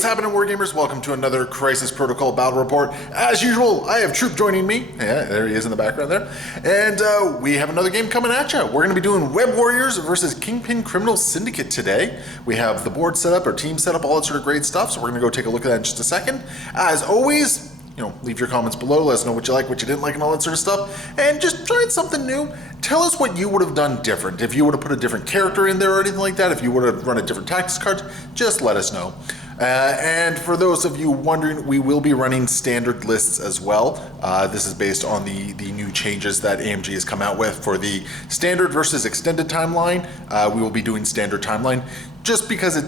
what's happening, Wargamers? Welcome to another Crisis Protocol Battle Report. As usual, I have Troop joining me. Yeah, there he is in the background there. And we have another game coming at you. We're going to be doing Web Warriors versus Kingpin Criminal Syndicate today. We have the board set up, our team set up, all that sort of great stuff. So we're going to go take a look at that in just a second. As always, leave your comments below. Let us know what you like, what you didn't like, and all that sort of stuff. And just trying something new. Tell us what you would have done different. If you would have put a different character in there or anything like that, if you would have run a different tactics card, just let us know. And for those of you wondering, we will be running standard lists as well. This is based on the new changes that AMG has come out with for the standard versus extended timeline. We will be doing standard timeline just because it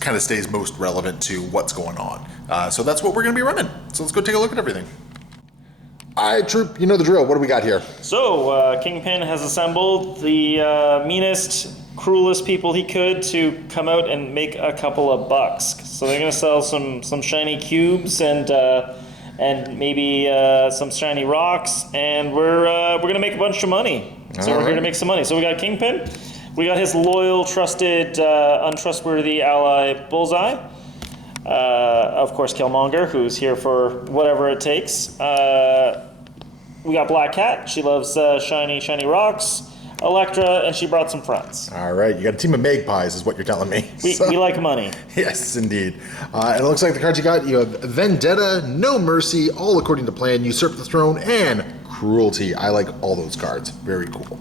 kind of stays most relevant to what's going on. So that's what we're going to be running. So let's go take a look at everything. All right, Troop, you know the drill. What do we got here? So, Kingpin has assembled the meanest, cruelest people he could to come out and make a couple of bucks. So they're going to sell some shiny cubes and maybe some shiny rocks, and we're going to make a bunch of money. So we're here to make some money. So we got Kingpin. We got his loyal, trusted, untrustworthy ally, Bullseye. Of course, Killmonger, who's here for whatever it takes. We got Black Cat. She loves shiny rocks. Elektra, and she brought some friends. All right, you got a team of magpies is what you're telling me. We like money. Yes, indeed. And it looks like the cards you got, you have Vendetta, No Mercy, All According to Plan, Usurp the Throne, and Cruelty. I like all those cards. Very cool.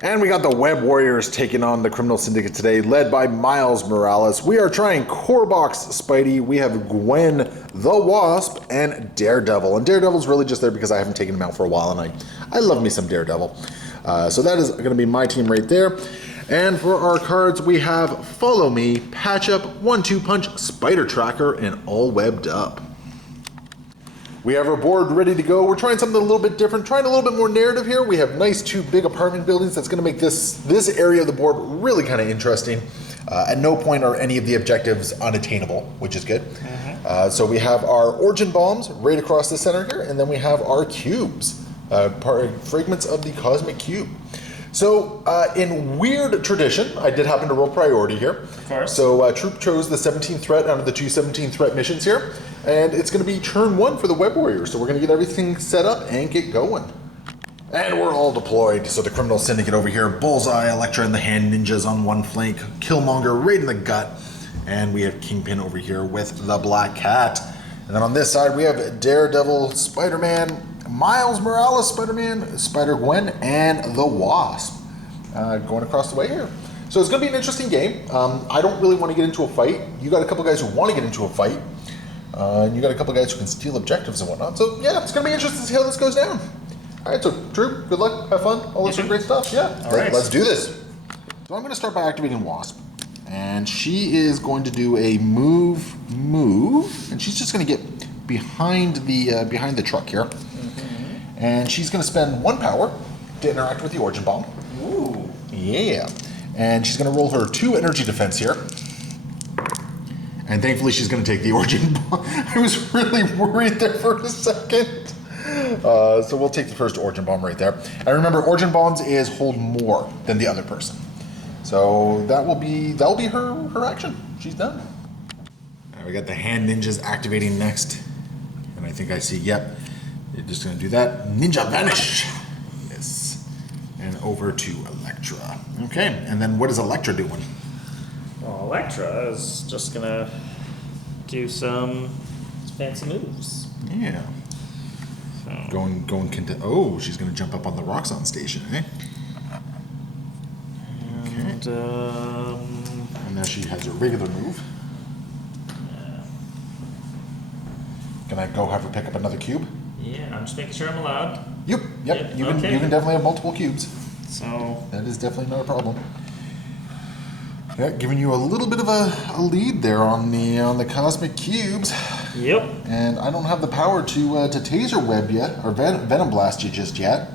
And we got the Web Warriors taking on the Criminal Syndicate today, led by Miles Morales. We are trying Corebox Spidey. We have Gwen the Wasp and Daredevil. And Daredevil's really just there because I haven't taken him out for a while, and I love me some Daredevil. So that is going to be my team right there. And for our cards, we have Follow Me, Patch Up, 1-2 Punch, Spider Tracker, and All Webbed Up. We have our board ready to go. We're trying something a little bit different, trying a little bit more narrative here. We have nice two big apartment buildings. That's going to make this area of the board really kind of interesting. At no point are any of the objectives unattainable, which is good. So we have our origin bombs right across the center here, and then we have our cubes, fragments of the cosmic cube. So in weird tradition, I did happen to roll priority here. Of course. So Troop chose the 17th threat out of the two 17th threat missions here. And it's going to be turn one for the Web Warriors. So we're going to get everything set up and get going. And we're all deployed. So the Criminal Syndicate over here, Bullseye, Elektra, and the Hand Ninjas on one flank, Killmonger right in the gut. And we have Kingpin over here with the Black Cat. And then on this side, we have Daredevil, Spider-Man, Miles Morales, Spider-Man, Spider-Gwen, and the Wasp going across the way here. So it's going to be an interesting game. I don't really want to get into a fight. You got a couple guys who want to get into a fight. And you got a couple guys who can steal objectives and whatnot. So yeah, it's going to be interesting to see how this goes down. All right, so Drew, good luck, have fun, all this great stuff. Yeah, all right, let's do this. So I'm going to start by activating Wasp. And she is going to do a move, and she's just going to get behind the truck here. And she's going to spend 1 power to interact with the Origin Bomb. Ooh. Yeah. And she's going to roll her 2 energy defense here. And thankfully she's going to take the Origin Bomb. I was really worried there for a second. So we'll take the first Origin Bomb right there. And remember, Origin Bombs is hold more than the other person. So that'll be her action. She's done. All right, we got the Hand Ninjas activating next. And I think I see, yep. You're just going to do that. Ninja Vanish. Yes. And over to Elektra. Okay, and then what is Elektra doing? Well, Elektra is just going to do some fancy moves. Yeah. So. Oh, she's going to jump up on the Roxxon station, eh? And, and now she has her regular move. Yeah. Can I go have her pick up another cube? Yeah, I'm just making sure I'm allowed. Yep. You can definitely have multiple cubes. So that is definitely not a problem. Yeah, giving you a little bit of a lead there on the cosmic cubes. Yep. And I don't have the power to taser web yet or venom blast you just yet.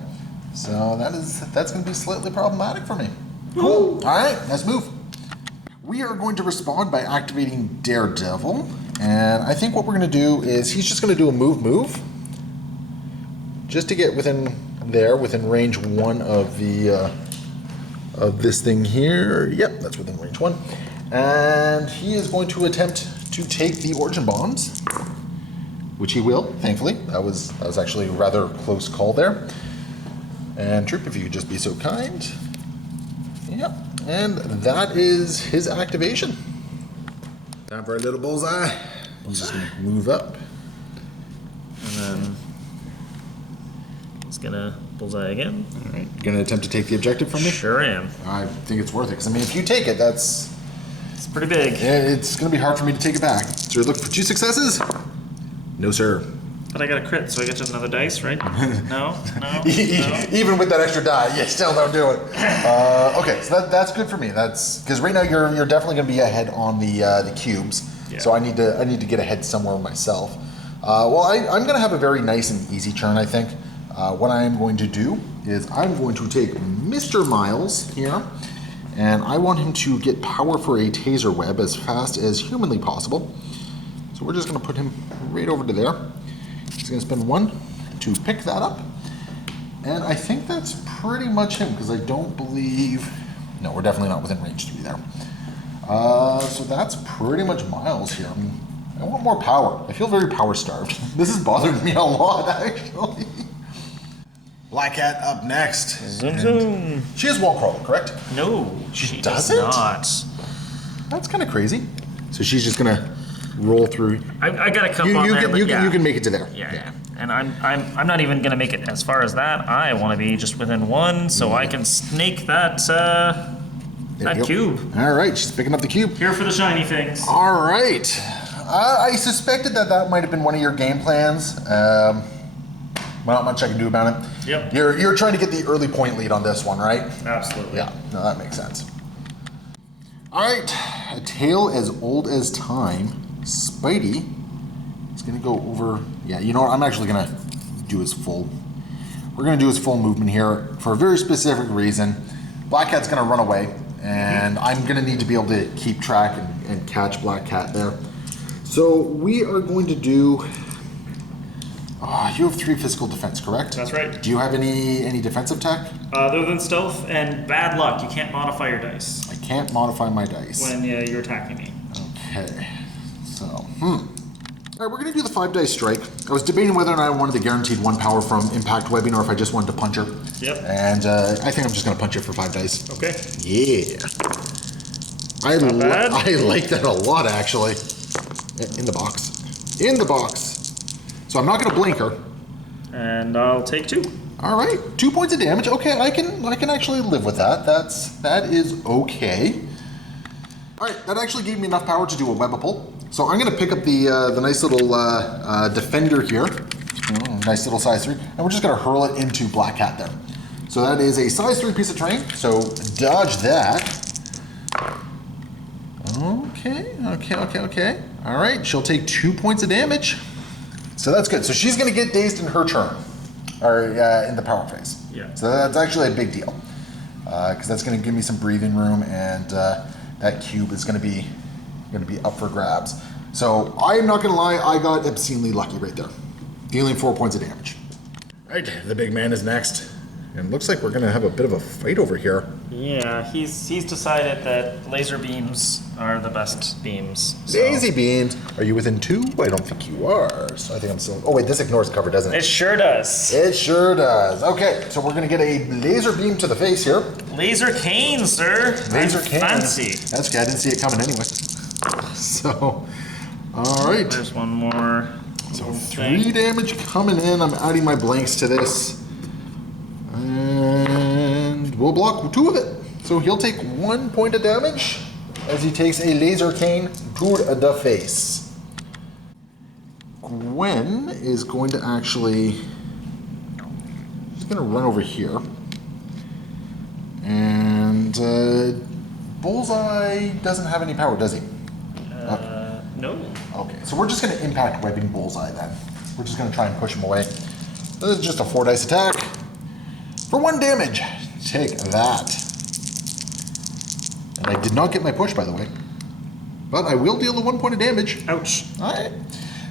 So that's going to be slightly problematic for me. Cool. All right, let's move. We are going to respond by activating Daredevil, and I think what we're going to do is he's just going to do a move. Just to get within range 1 of the of this thing here. Yep, that's within range 1. And he is going to attempt to take the origin bombs, which he will, thankfully. That was actually a rather close call there. And Troop, if you could just be so kind. Yep, and that is his activation. Time for a little bullseye. He's just gonna move up. And then he's gonna bullseye again. All right, gonna attempt to take the objective from me? Sure am. I think it's worth it, because I mean, if you take it, it's pretty big. It's gonna be hard for me to take it back. So you're looking for 2 successes? No, sir. But I got a crit, so I get another dice, right? No? Even with that extra die, you still don't do it. Okay, so that's good for me. That's because right now you're definitely going to be ahead on the cubes. Yeah. So I need to get ahead somewhere myself. Well, I'm going to have a very nice and easy turn, I think. What I am going to do is I'm going to take Mr. Miles here, and I want him to get power for a taser web as fast as humanly possible. So we're just going to put him right over to there. He's going to spend 1 to pick that up. And I think that's pretty much him, because I don't believe... No, we're definitely not within range 3 there. So that's pretty much Miles here. I want more power. I feel very power starved. This is bothering me a lot, actually. Black Cat up next. Zoom, zoom. She has wall crawl, correct? No, She does doesn't? not. That's kind of crazy. So she's just going to roll through. I got to come You on there, but can make it to there. Yeah. And I'm not even gonna make it as far as that. I want to be just within 1, so I can snake that cube. All right, she's picking up the cube. Here for the shiny things. All right. I suspected that might have been one of your game plans. Not much I can do about it. Yep. You're trying to get the early point lead on this one, right? Absolutely. Yeah. No, that makes sense. All right. A tale as old as time. Spidey is going to go over. Yeah, you know what? I'm actually going to do his full. We're going to do his full movement here for a very specific reason. Black Cat's going to run away, and I'm going to need to be able to keep track and catch Black Cat there. So we are going to do. You have 3 physical defense, correct? That's right. Do you have any defensive tech? Other than stealth and bad luck, you can't modify your dice I can't modify my dice. when you're attacking me. Okay. So, All right, we're going to do the 5 dice strike. I was debating whether or not I wanted the guaranteed 1 power from impact webbing or if I just wanted to punch her. Yep. And I think I'm just going to punch her for 5 dice. Okay. Yeah. I bad. like that a lot, actually. In the box. In the box. So I'm not going to blink her. And I'll take 2. All right, 2 points of damage. Okay, I can actually live with that. That is okay. All right, that actually gave me enough power to do a web pull. So I'm going to pick up the nice little defender here, nice little size 3, and we're just going to hurl it into Black Cat there. So that is a size 3 piece of terrain. So dodge that. Okay. All right, she'll take 2 points of damage. So that's good. So she's going to get dazed in her turn, or in the power phase. Yeah. So that's actually a big deal, because that's going to give me some breathing room, and that cube is going to be up for grabs. So I'm not going to lie, I got obscenely lucky right there, dealing 4 points of damage. All right, the big man is next, and looks like we're going to have a bit of a fight over here. Yeah, he's decided that laser beams are the best beams. So. Daisy beams. Are you within 2? I don't think you are. So I think I'm still. Oh wait, this ignores cover, doesn't it? It sure does. It sure does. Okay, so we're gonna get a laser beam to the face here. Laser cane, sir. Laser cane. Fancy. That's good. I didn't see it coming anyway. So, all right. There's one more. So 3 damage coming in. I'm adding my blanks to this. And we'll block 2 of it. So he'll take 1 point of damage as he takes a laser cane to the face. Gwen is going to actually... She's going to run over here. And Bullseye doesn't have any power, does he? No. Okay, so we're just going to impact webbing Bullseye then. We're just going to try and push him away. This is just a 4 dice attack. For 1 damage. Take that. And I did not get my push, by the way. But I will deal the 1 point of damage. Ouch. Alright.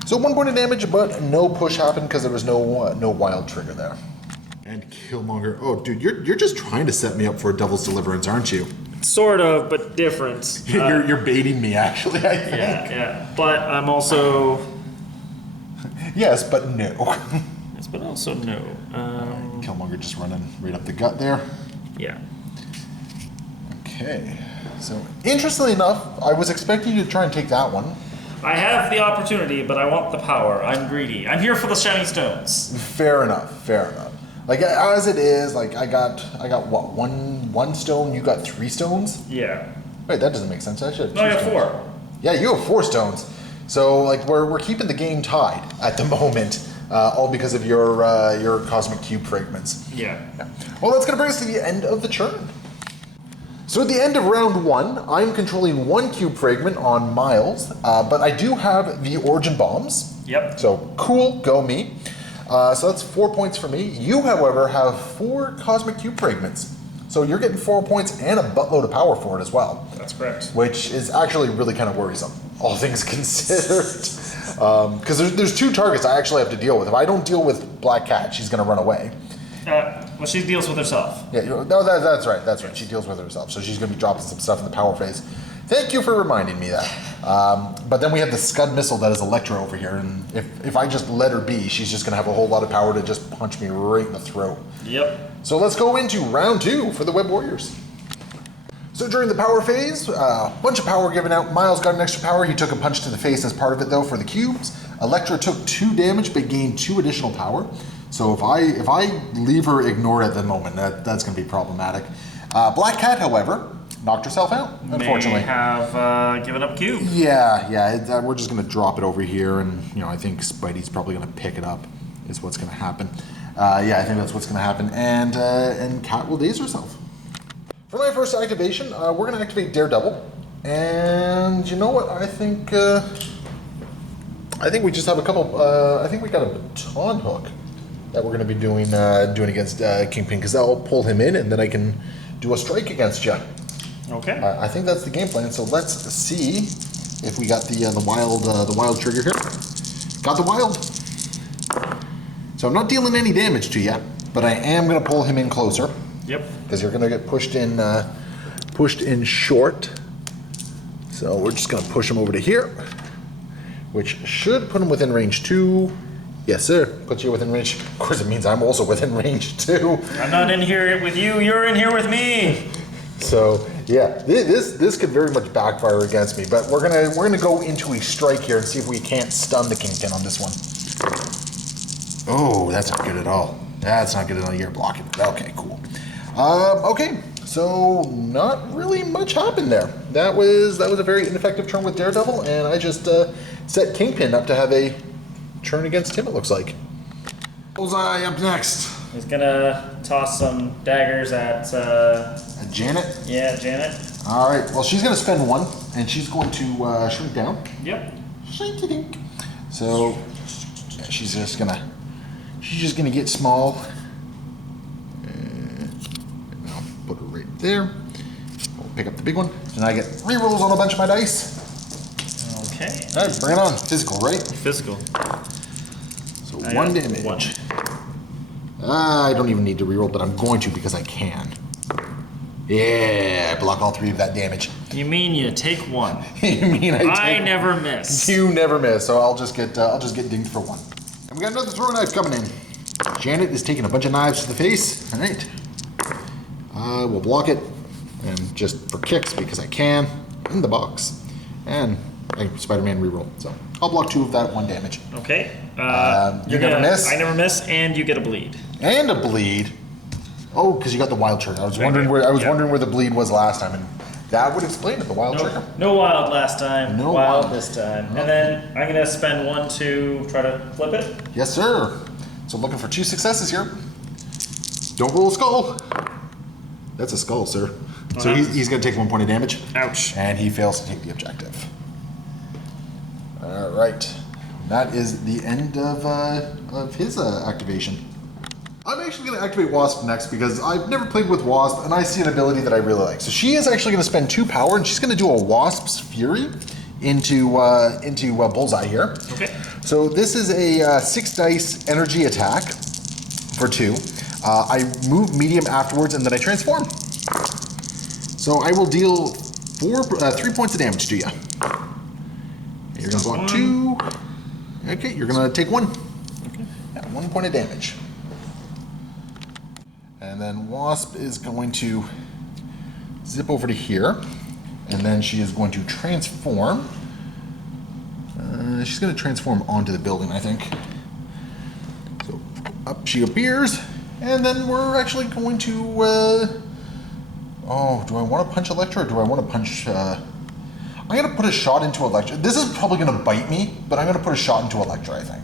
So 1 point of damage, but no push happened because there was no wild trigger there. And Killmonger. Oh, dude, you're just trying to set me up for a Devil's Deliverance, aren't you? Sort of, but different. You're baiting me, actually, I think. Yeah. But I'm also... Yes, but no. Yes, but also no. Killmonger just running right up the gut there. Yeah. Okay. So, interestingly enough, I was expecting you to try and take that one. I have the opportunity, but I want the power. I'm greedy. I'm here for the shiny stones. Fair enough. Like, as it is, like, I got what, one stone, you got 3 stones? Yeah. Wait, that doesn't make sense. I should have 2 No, I have stones. 4. Yeah, you have 4 stones. So, like, we're keeping the game tied at the moment, all because of your cosmic cube fragments. Yeah. Well, that's going to bring us to the end of the turn. So at the end of round 1, I'm controlling 1 cube fragment on Miles, but I do have the origin bombs. Yep. So cool, go me. So that's 4 points for me. You, however, have 4 cosmic cube fragments. So you're getting 4 points and a buttload of power for it as well. That's correct. Which is actually really kind of worrisome, all things considered. Because there's 2 targets I actually have to deal with. If I don't deal with Black Cat, she's going to run away. Well, she deals with herself. Yeah, no, that's right. She deals with herself, so she's going to be dropping some stuff in the power phase. Thank you for reminding me that. But then we have the Scud missile that is Electra over here, and if I just let her be, she's just going to have a whole lot of power to just punch me right in the throat. Yep. So let's go into round 2 for the Web Warriors. So during the power phase, a bunch of power given out. Miles got an extra power. He took a punch to the face as part of it, though, for the cubes. Electra took 2 damage, but gained 2 additional power. So if I leave her ignored at the moment, that's going to be problematic. Black Cat, however, knocked herself out, unfortunately. May have given up cube. Yeah. We're just going to drop it over here, and I think Spidey's probably going to pick it up. Is what's going to happen. I think that's what's going to happen, and Cat will daze herself. For my first activation, we're going to activate Daredevil, and you know what? I think we just have a couple. I think we got a baton hook that we're going to be doing against Kingpin, because that'll pull him in, and then I can do a strike against you. Okay. I think that's the game plan. So let's see if we got the wild trigger here. Got the wild. So I'm not dealing any damage to you, but I am going to pull him in closer. Yep. Because you're going to get pushed in short. So we're just going to push him over to here, which should put him within range 2. Yes, sir. Puts you within range. Of course, it means I'm also within range 2. I'm not in here with you. You're in here with me. So yeah, this could very much backfire against me. But we're gonna go into a strike here and see if we can't stun the Kingpin on this one. Oh, that's not good at all. That's not good at all. You're blocking it. Okay, cool. Okay, so not really much happened there. That was a very ineffective turn with Daredevil, and I just set Kingpin up to have a turn against him, it looks like. Bullseye up next. He's gonna toss some daggers at Janet? Yeah, Janet. Alright, well she's gonna spend 1, and she's going to shrink down. Yep. Shrink-a-dink. So yeah, she's just gonna get small. And I'll put her right there. We'll pick up the big one. And I get rerolls on a bunch of my dice. Okay. Alright, bring it on. Physical, right? Physical. So 1 damage. 1. I don't even need to reroll, but I'm going to because I can. Yeah, I block all 3 of that damage. You mean you take 1? You mean I never miss. You never miss, so I'll just get dinged for 1. And we got another throw knife coming in. Janet is taking a bunch of knives to the face. All right. I will block it, and just for kicks because I can, in the box, and Spider-Man reroll. So I'll block 2 of that 1 damage. Okay. You never miss. I never miss, and you get a bleed. And a bleed. Oh, because you got the wild trigger. I was wondering where the bleed was last time, and that would explain it. The wild trigger. No wild last time. No wild wild this time. And then I'm gonna spend 1 to try to flip it. Yes, sir. So looking for 2 successes here. Don't roll a skull. That's a skull, sir. So he's going to take 1 point of damage. Ouch. And he fails to take the objective. All right. That is the end of his activation. I'm actually going to activate Wasp next because I've never played with Wasp, and I see an ability that I really like. So she is actually going to spend 2 power, and she's going to do a Wasp's Fury into Bullseye here. Okay. So this is a 6 dice energy attack for 2. I move medium afterwards, and then I transform. So I will deal 3 points of damage to you. You're gonna block 2. Okay, you're gonna take 1. Okay. Yeah, 1 point of damage. And then Wasp is going to zip over to here, and then she is going to transform. She's going to transform onto the building, I think. So up she appears, and then we're actually going to. Oh, do I want to punch Elektra, or do I want to punch? I'm going to put a shot into Elektra. This is probably going to bite me, but I'm going to put a shot into Elektra, I think.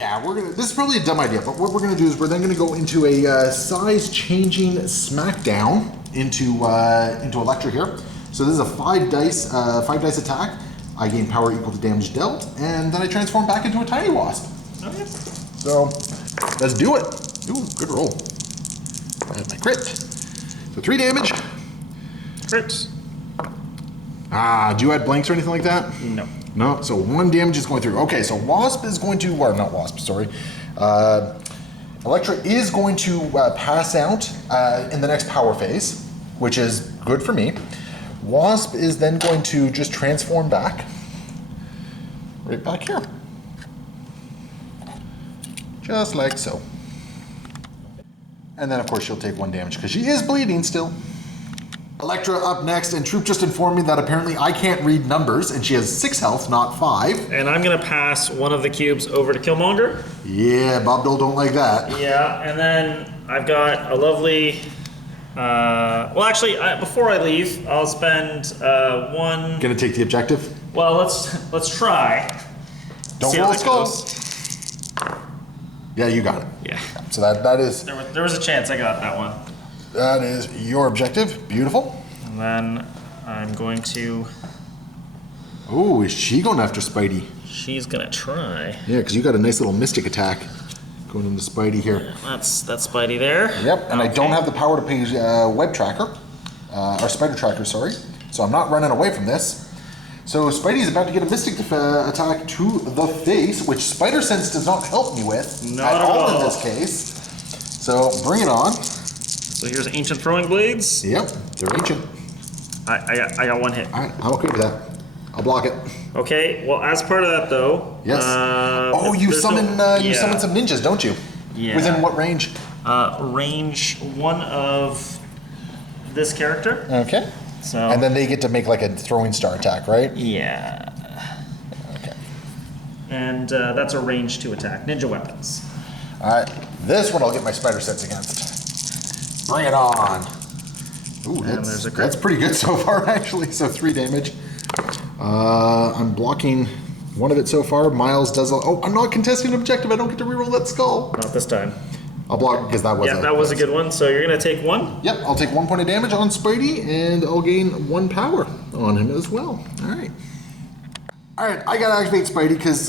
Yeah, this is probably a dumb idea, but what we're going to do is we're then going to go into a size-changing smackdown into Elektra here. So this is a 5 dice attack. I gain power equal to damage dealt, and then I transform back into a tiny wasp. Okay. So let's do it. Ooh, good roll. I have my crit. So 3 damage. Crit. Do you add blanks or anything like that? No. No, so 1 damage is going through. Okay, so Wasp is going to, or not Wasp, sorry. Elektra is going to pass out in the next power phase, which is good for me. Wasp is then going to just transform back, right back here. Just like so. And then of course she'll take 1 damage because she is bleeding still. Elektra up next, and Troop just informed me that apparently I can't read numbers, and she has 6 health, not 5. And I'm gonna pass one of the cubes over to Killmonger. Yeah, Bob Dole don't like that. Yeah, and then I've got a lovely. Well, actually, before I leave, I'll spend 1. Gonna take the objective? Well, let's try. Don't See how roll that skulls. goes. Yeah, you got it. Yeah. So that is There was a chance I got that one. that is your objective. Beautiful. And then I'm going to. Oh, is she going after Spidey? She's gonna try. Yeah, because you got a nice little mystic attack going into Spidey here. That's Spidey there. Yep, and I Okay. don't have the power to pay Web Tracker, or Spider Tracker, sorry. So I'm not running away from this. So Spidey's about to get a mystic attack to the face, which Spider Sense does not help me with Not at all. in this case. So bring it on. So here's ancient throwing blades. Yep, they're ancient. I got 1 hit. All right, I'm okay with that. I'll block it. Okay. Well, as part of that though. Yes. You there's summon yeah. some ninjas, don't you? Yeah. Within what range? Range 1 of this character. Okay. So. And then they get to make like a throwing star attack, right? Yeah. Okay. And that's a range 2 attack. Ninja weapons. All right. This one I'll get my spider sense against. Bring it on. Ooh, there's a crit. that's pretty good so far, actually. So 3 damage. I'm blocking 1 of it so far. Miles does. Oh, I'm not contesting an objective. I don't get to reroll that skull. Not this time. I'll block because that was. Yeah, that was a good one. So you're gonna take 1. Yep, I'll take 1 point of damage on Spidey, and I'll gain 1 power on him as well. All right. All right, I gotta activate Spidey because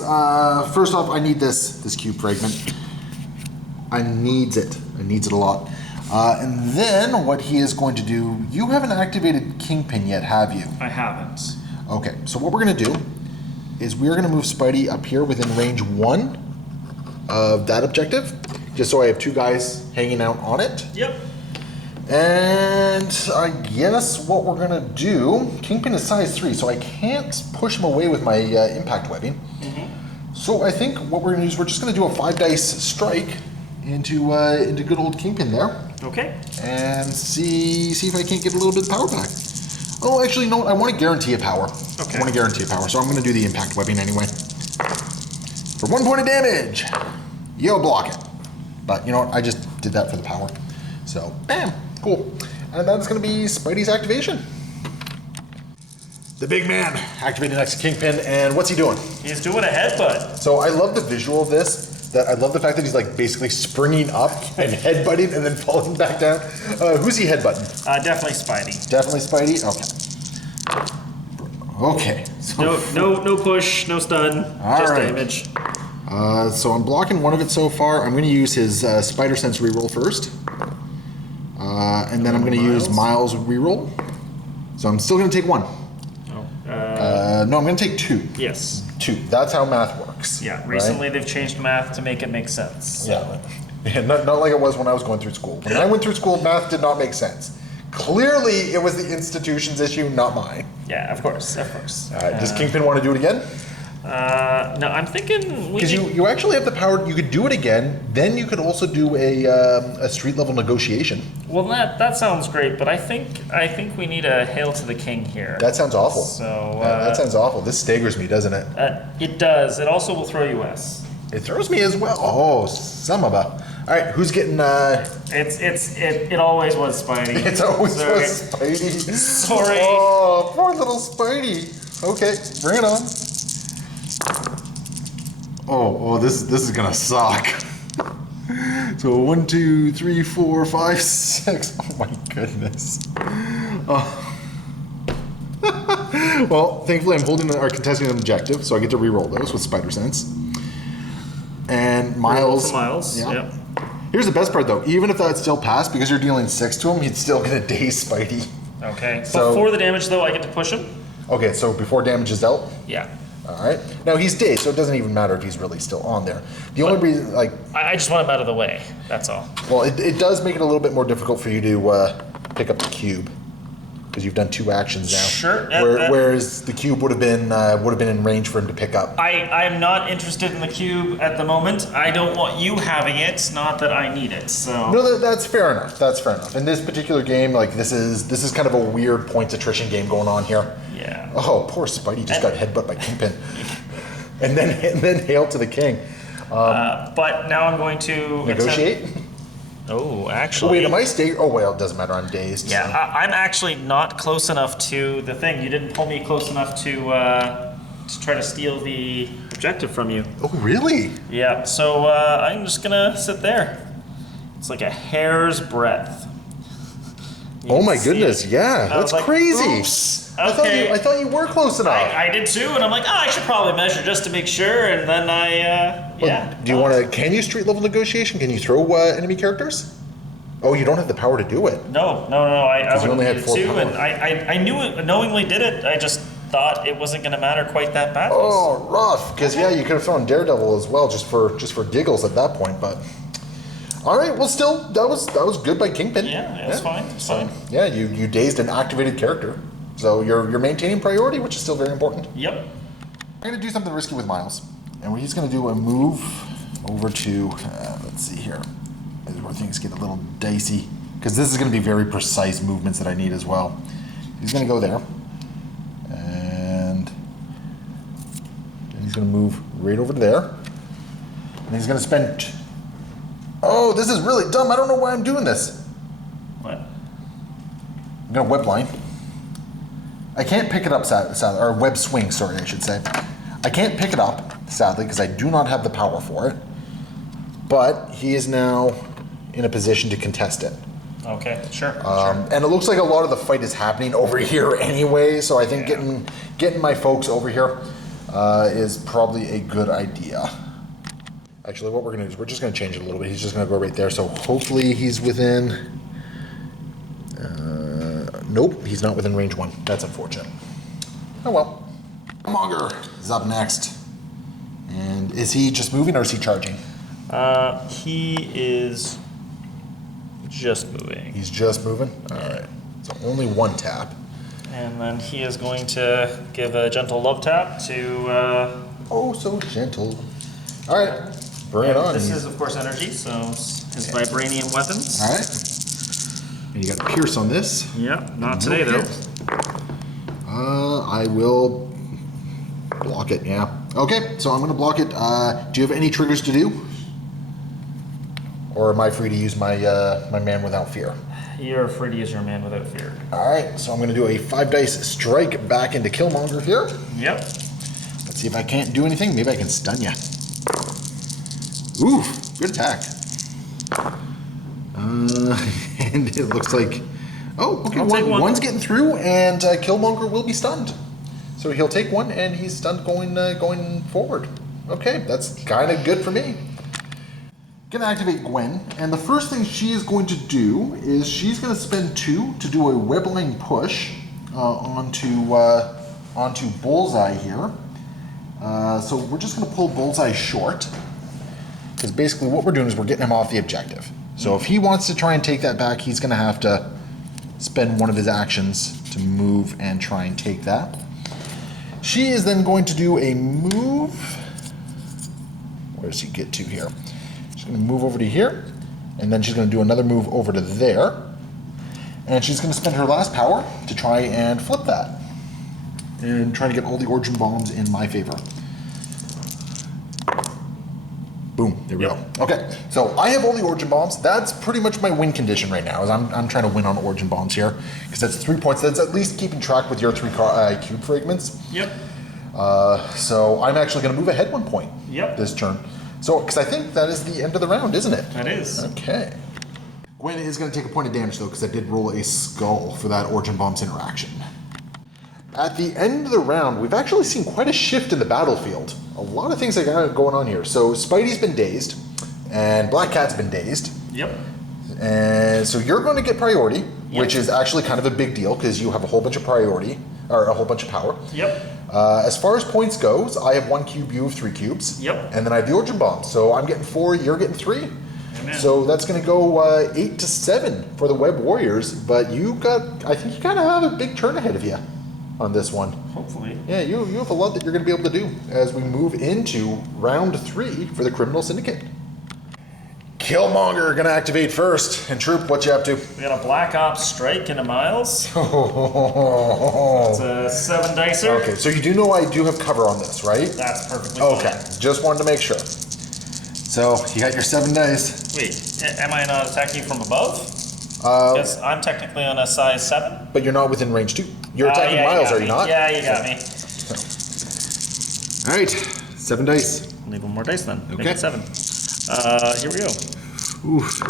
first off, I need this cube fragment. I needs it. I needs it a lot. And then what he is going to do, you haven't activated Kingpin yet, have you? I haven't. Okay, so what we're gonna do is we're gonna move Spidey up here within range 1 of that objective, just so I have 2 guys hanging out on it. Yep. And I guess what we're gonna do, Kingpin is size 3, so I can't push him away with my impact webbing. So I think what we're gonna do is we're just gonna do a 5 dice strike into good old Kingpin there, Okay. and see if I can't get a little bit of power back. Oh, actually, no, I want to guarantee a power. Okay. I want to guarantee a power, so I'm gonna do the impact webbing anyway. For 1 point of damage, you'll block it. But you know what? I just did that for the power. So, bam, cool. And that's going to be Spidey's activation. The big man activated next to Kingpin, and what's he doing? He's doing a headbutt. So I love the visual of this. That I love the fact that he's like basically springing up and headbutting and then falling back down. Who's he headbutting? Definitely Spidey. Definitely Spidey. Okay. Okay. So, No push, no stun, just right. damage. So I'm blocking 1 of it so far. I'm going to use his Spider Sense reroll first. And then I'm going to use Miles reroll. So I'm still going to take 1. No, I'm going to take 2. Yes. 2. That's how math works. Yeah. right? Recently they've changed math to make it make sense. Yeah. Not like it was when I was going through school. When I went through school, math did not make sense. Clearly, it was the institution's issue, not mine. Yeah, of course, of course. All right, does Kingpin want to do it again? No, I'm thinking Because you actually have the power. You could do it again. Then you could also do a street level negotiation. Well, that sounds great, but I think we need a hail to the king here. That sounds awful. So that sounds awful. This staggers me, doesn't it? It does. It also will throw you S. It throws me as well. Oh, some of a. All right, who's getting? It always was Spidey. It's always Sorry. was Spidey. Sorry. Oh, poor little Spidey. Okay, bring it on. Oh, this is gonna suck. So 1, 2, 3, 4, 5, 6. Oh my goodness. Oh. Well, thankfully I'm holding our contesting an objective, so I get to re-roll those with Spider Sense. And Miles. For Miles. Yeah. Yep. Here's the best part though. Even if that still passed, because you're dealing 6 to him, he's still gonna daze Spidey. Okay. So- Before the damage, though, I get to push him. Okay, so before damage is dealt. Yeah. All right. Now he's dazed, so it doesn't even matter if he's really still on there. The only reason, like, I just want him out of the way. That's all. well, it does make it a little bit more difficult for you to pick up the cube because you've done 2 actions now. Sure. Whereas the cube would have been in range for him to pick up. I'm not interested in the cube at the moment. I don't want you having it. Not that I need it. So. No, that's fair enough. That's fair enough. In this particular game, like this is kind of a weird points attrition game going on here. Yeah. Oh, poor Spidey just got headbutt by Kingpin, and then hail to the king. But now I'm going to Negotiate. Oh, Oh, actually. wait, am I staying? Oh, well, it doesn't matter. I'm dazed. Yeah, so. I'm actually not close enough to the thing. You didn't pull me close enough to try to steal the objective from you. Oh, really? Yeah, so I'm just gonna sit there. It's like a hair's breadth. You Oh my can see goodness, it. yeah, I was that's like, crazy. oops, I thought you were close enough. I did too, and I'm like, oh, I should probably measure just to make sure, and then yeah. Do you want to? Can you street level negotiation? Can you throw enemy characters? Oh, you don't have the power to do it. No. I you would only had need 4 to, power. and I knew it, knowingly did it. I just thought it wasn't going to matter quite that badly. Oh, rough. Because yeah, you could have thrown Daredevil as well, just for giggles at that point. But all right, well, still that was good by Kingpin. Yeah, it's fine. It's fine. Yeah, you dazed an activated character, so you're maintaining priority, which is still very important. Yep. I'm gonna do something risky with Miles, and he's gonna do a move over to let's see here. This is where things get a little dicey because this is gonna be very precise movements that I need as well. He's gonna go there, and then he's gonna move right over to there, and he's gonna spend. Oh, this is really dumb. I don't know why I'm doing this. What? I'm gonna web line. I can't pick it up, sadly, or web swing, sorry, I should say. I can't pick it up, sadly, because I do not have the power for it. But he is now in a position to contest it. Okay, sure. And it looks like a lot of the fight is happening over here anyway, so I think getting my folks over here is probably a good idea. Actually, what we're going to do is we're just going to change it a little bit. He's just going to go right there, so hopefully he's within... nope, he's not within range 1. That's unfortunate. Oh well. Monger is up next. And is he just moving or is he charging? He is just moving. He's just moving? Alright. So only 1 tap. And then he is going to give a gentle love tap to... Oh, so gentle. Alright. Bring it on. This is, of course, energy, so his vibranium weapons. Alright. And you got a pierce on this. Yep, not today, though. I will block it, yeah. Okay, so I'm going to block it. Do you have any triggers to do? Or am I free to use my my man without fear? You're free to use your man without fear. Alright, so I'm going to do a 5 dice strike back into Killmonger here. Yep. Let's see if I can't do anything. Maybe I can stun you. Oof, good attack. And it looks like... Oh, okay, I'll take one. One's getting through, and Killmonger will be stunned. So he'll take 1, and he's stunned going forward. Okay, that's kind of good for me. Gonna activate Gwen, and the first thing she is going to do is she's gonna spend 2 to do a webline push onto Bullseye here. So we're just gonna pull Bullseye short, because basically what we're doing is we're getting him off the objective. So if he wants to try and take that back, he's gonna have to spend one of his actions to move and try and take that. She is then going to do a move. Where does he get to here? She's going to move over to here, and then she's going to do another move over to there. And she's going to spend her last power to try and flip that. And try to get all the origin bombs in my favor. Boom, there we go. Okay, so I have all the origin bombs. That's pretty much my win condition right now, is I'm trying to win on origin bombs here, because that's 3 points. That's at least keeping track with your 3 cube fragments. Yep. So I'm actually going to move ahead 1 point this turn. So, because I think that is the end of the round, isn't it? That is. Okay. Gwen is going to take a point of damage, though, because I did roll a skull for that origin bombs interaction. At the end of the round, we've actually seen quite a shift in the battlefield. A lot of things are going on here. So Spidey's been dazed, and Black Cat's been dazed. Yep. And so you're going to get priority, which is actually kind of a big deal because you have a whole bunch of priority, or a whole bunch of power. Yep. As far as points goes, I have 1 cube, you have 3 cubes. Yep. And then I have the origin bomb. So I'm getting 4, you're getting 3. Amen. So that's going to go 8 to 7 for the Web Warriors. But I think you kind of have a big turn ahead of you on this one. Hopefully. Yeah, you have a lot that you're going to be able to do as we move into round 3 for the Criminal Syndicate. Killmonger going to activate first. And Troop, what you up to? We got a Black Ops Strike and a Miles. It's Oh. a 7 dicer. Okay, so you do know I do have cover on this, right? That's perfectly Okay, fine. just wanted to make sure. So you got your 7 dice. Wait, am I not attacking from above? Because I'm technically on a size 7. But you're not within range 2. You're attacking Miles, are you not? Yeah, you got me. All right, 7 dice. Need 1 more dice then. Make Okay. it 7. Here we go. Oof.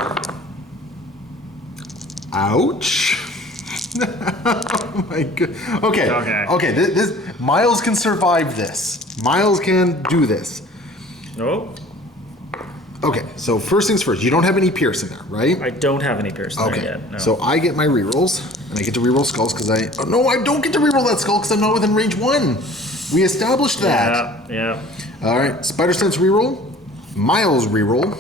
Ouch. Oh my god. Okay. This Miles can survive this. Miles can do this. Nope. Okay, so first things first. You don't have any pierce in there, right? I don't have any piercing Okay. there yet. No. So I get my rerolls, and I get to reroll skulls because I don't get to reroll that skull because I'm not within range 1. We established that. Yeah. All right, Spider Sense reroll, Miles reroll.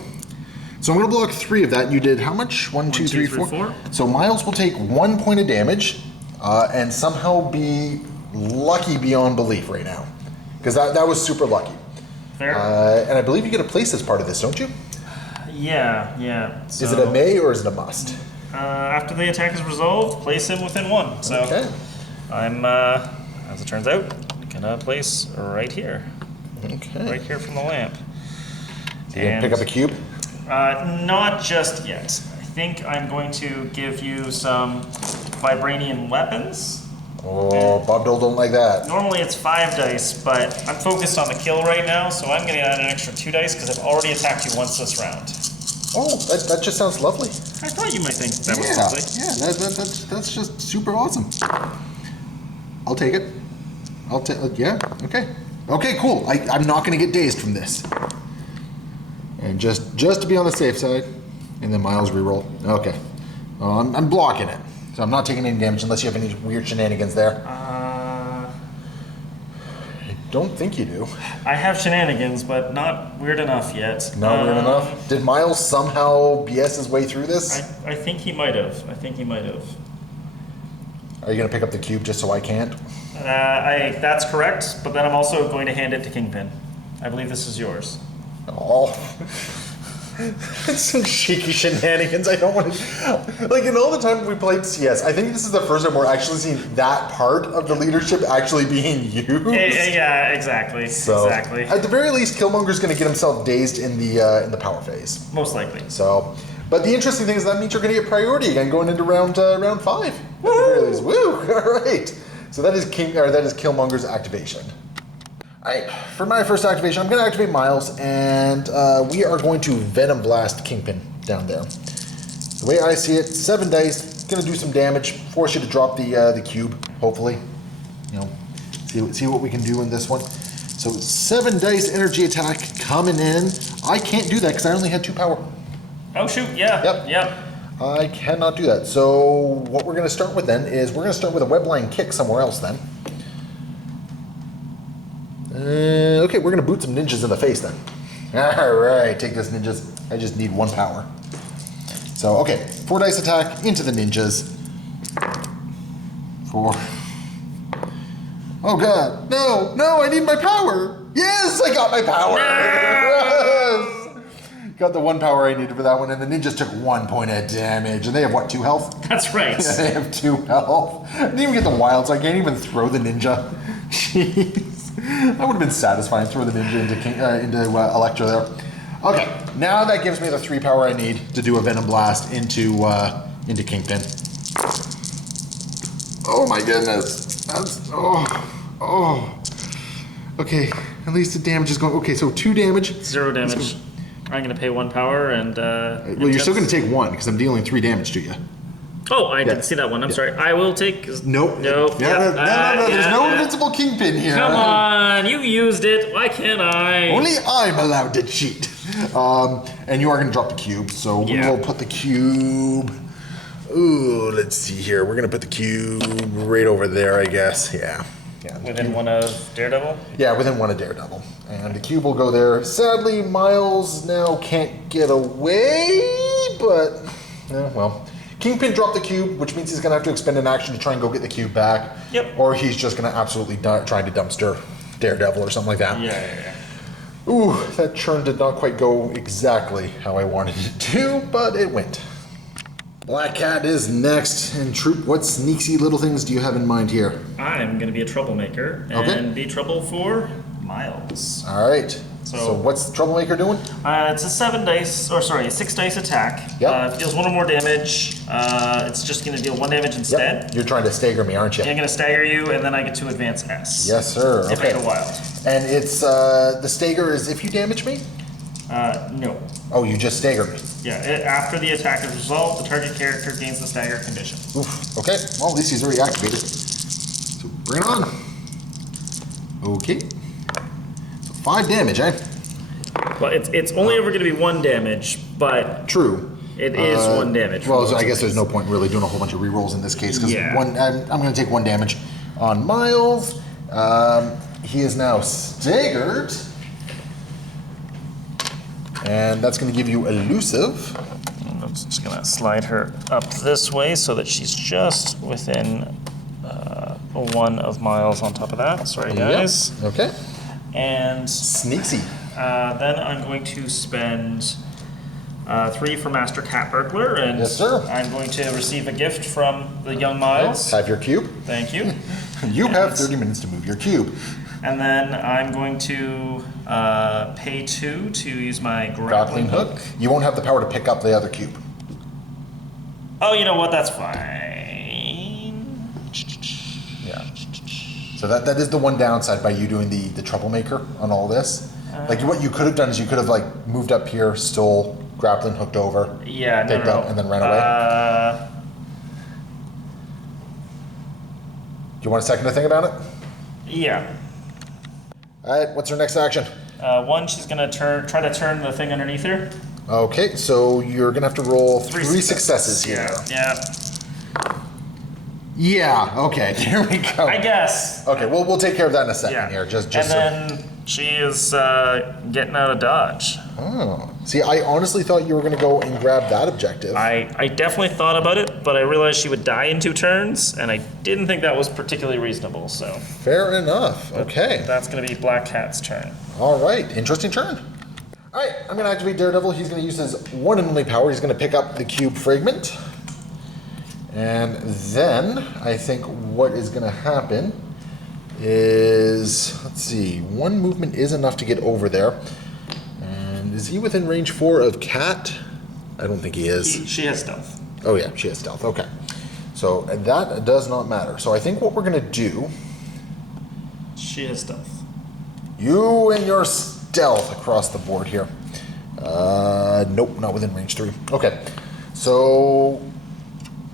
So I'm going to block 3 of that. You did how much? 1, 2, 3, 4. So Miles will take 1 point of damage, and somehow be lucky beyond belief right now, because that was super lucky. Fair. And I believe you get a place as part of this, don't you? Yeah. So, Is it a may or is it a must? after the attack is resolved, place him within 1. So Okay. I'm, as it turns out, gonna place right here. Okay. Right here from the lamp. You gonna pick up a cube? Not just yet. I think I'm going to give you some vibranium weapons. Oh, Bob Dole don't like that. Normally it's 5 dice, but I'm focused on the kill right now, so I'm going to add an extra 2 dice because I've already attacked you once this round. Oh, that just sounds lovely. I thought you might think that was lovely. Yeah, that's just super awesome. I'll take it. Yeah, okay. Okay, cool. I'm not going to get dazed from this. And just to be on the safe side, and then Miles reroll. Okay. I'm blocking it. So I'm not taking any damage unless you have any weird shenanigans there. I don't think you do. I have shenanigans, but not weird enough yet. Not weird enough? Did Miles somehow BS his way through this? I think he might have. Are you going to pick up the cube just so I can't? That's correct, but then I'm also going to hand it to Kingpin. I believe this is yours. Oh. Some shaky shenanigans. I don't want to. Like, in all the time we played CS, I think this is the first time we're actually seeing that part of the leadership actually being used. Yeah, exactly. So, exactly. at the very least, Killmonger's going to get himself dazed in the power phase. Most likely. So, but the interesting thing is that means you're going to get priority again going into round 5. At the very least. Woo! All right. So that is Killmonger's activation. Alright, for my first activation, I'm going to activate Miles, and we are going to Venom Blast Kingpin down there. The way I see it, 7 dice, going to do some damage, force you to drop the cube, hopefully. You know, see what we can do in this one. So 7 dice energy attack coming in. I can't do that because I only had 2 power. Oh shoot, yeah. Yep. I cannot do that. So what we're going to start with then is we're going to start with a webline kick somewhere else then. Okay, we're gonna boot some ninjas in the face then. Alright, take this ninjas. I just need 1 power. So, okay, 4 dice attack into the ninjas. 4. Oh god, no, I need my power. Yes, I got my power. Yes. Got the 1 power I needed for that one, and the ninjas took 1 point of damage, and they have what, 2 health? That's right. They have 2 health. I didn't even get the wild, so I can't even throw the ninja. Jeez, that would have been satisfying. Throw the ninja into Electra there. Okay, now that gives me the 3 power I need to do a Venom Blast into Kingpin. Oh my goodness, that's Okay, at least the damage is going. Okay, so 2 damage. 0 damage. I'm going to pay 1 power and... well, you're still going to take 1 because I'm dealing 3 damage to you. Oh, I didn't see that one. I'm sorry. I will take... Nope. Nope. No, there's no invincible Kingpin here. Come on, you used it. Why can't I? Only I'm allowed to cheat. And you are going to drop the cube, so we will put the cube... Ooh, let's see here. We're going to put the cube right over there, I guess. Yeah. Within 1 of Daredevil? Yeah, within 1 of Daredevil. And the cube will go there. Sadly, Miles now can't get away, but... well... Kingpin dropped the cube, which means he's going to have to expend an action to try and go get the cube back. Yep. Or he's just going to absolutely try to dumpster Daredevil or something like that. Yeah. Ooh, that churn did not quite go exactly how I wanted it to, but it went. Black Cat is next. And Troop, what sneaky little things do you have in mind here? I'm going to be a troublemaker and be trouble for Miles. All right. So what's the Troublemaker doing? It's a 6 dice attack. Yep. Deals 1 or more damage. It's just going to deal 1 damage instead. Yep. You're trying to stagger me, aren't you? I'm going to stagger you, and then I get to advance S. Yes, sir. If I go wild. And it's the stagger is if you damage me? No. Oh, you just stagger me. Yeah. After the attack is resolved, the target character gains the stagger condition. Oof. Okay. Well, at least he's already activated. So bring it on. Okay. 5 damage, eh? Well, it's only ever going to be 1 damage, but true. It is 1 damage. Well, so I guess there's no point really doing a whole bunch of rerolls in this case because I'm going to take 1 damage on Miles. He is now staggered, and that's going to give you elusive. I'm just going to slide her up this way so that she's just within 1 of Miles on top of that. Sorry, guys. Yep. Okay. And sneaky. Then I'm going to spend 3 for Master Cat Burglar, and yes, sir. I'm going to receive a gift from the young Miles. Have your cube. Thank you. You have 30 minutes to move your cube. And then I'm going to pay 2 to use my grappling hook. You won't have the power to pick up the other cube. Oh, you know what? That's fine. Yeah. So that is the one downside by you doing the troublemaker on all this. Like what you could have done is you could have like moved up here, stole, grappling hooked over, picked up, and then ran away. Do you want a second to think about it? Yeah. All right. What's her next action? 1, she's gonna try to turn the thing underneath her. Okay, so you're gonna have to roll 3 successes here. Yeah. Yeah. Okay. There we go. I guess. Okay. We'll take care of that in a second here. Just and then she is getting out of dodge. Oh. See, I honestly thought you were gonna go and grab that objective. I definitely thought about it, but I realized she would die in 2 turns, and I didn't think that was particularly reasonable. So. Fair enough. Okay. That's gonna be Black Cat's turn. All right. Interesting turn. All right. I'm gonna activate Daredevil. He's gonna use his 1 and only power. He's gonna pick up the cube fragment. And then I think what is going to happen is, let's see, 1 movement is enough to get over there. And is he within range 4 of Cat? I don't think he is. She has stealth. Oh yeah, she has stealth. Okay. So that does not matter. So I think what we're going to do... She has stealth. You and your stealth across the board here. Nope, not within range 3. Okay. So...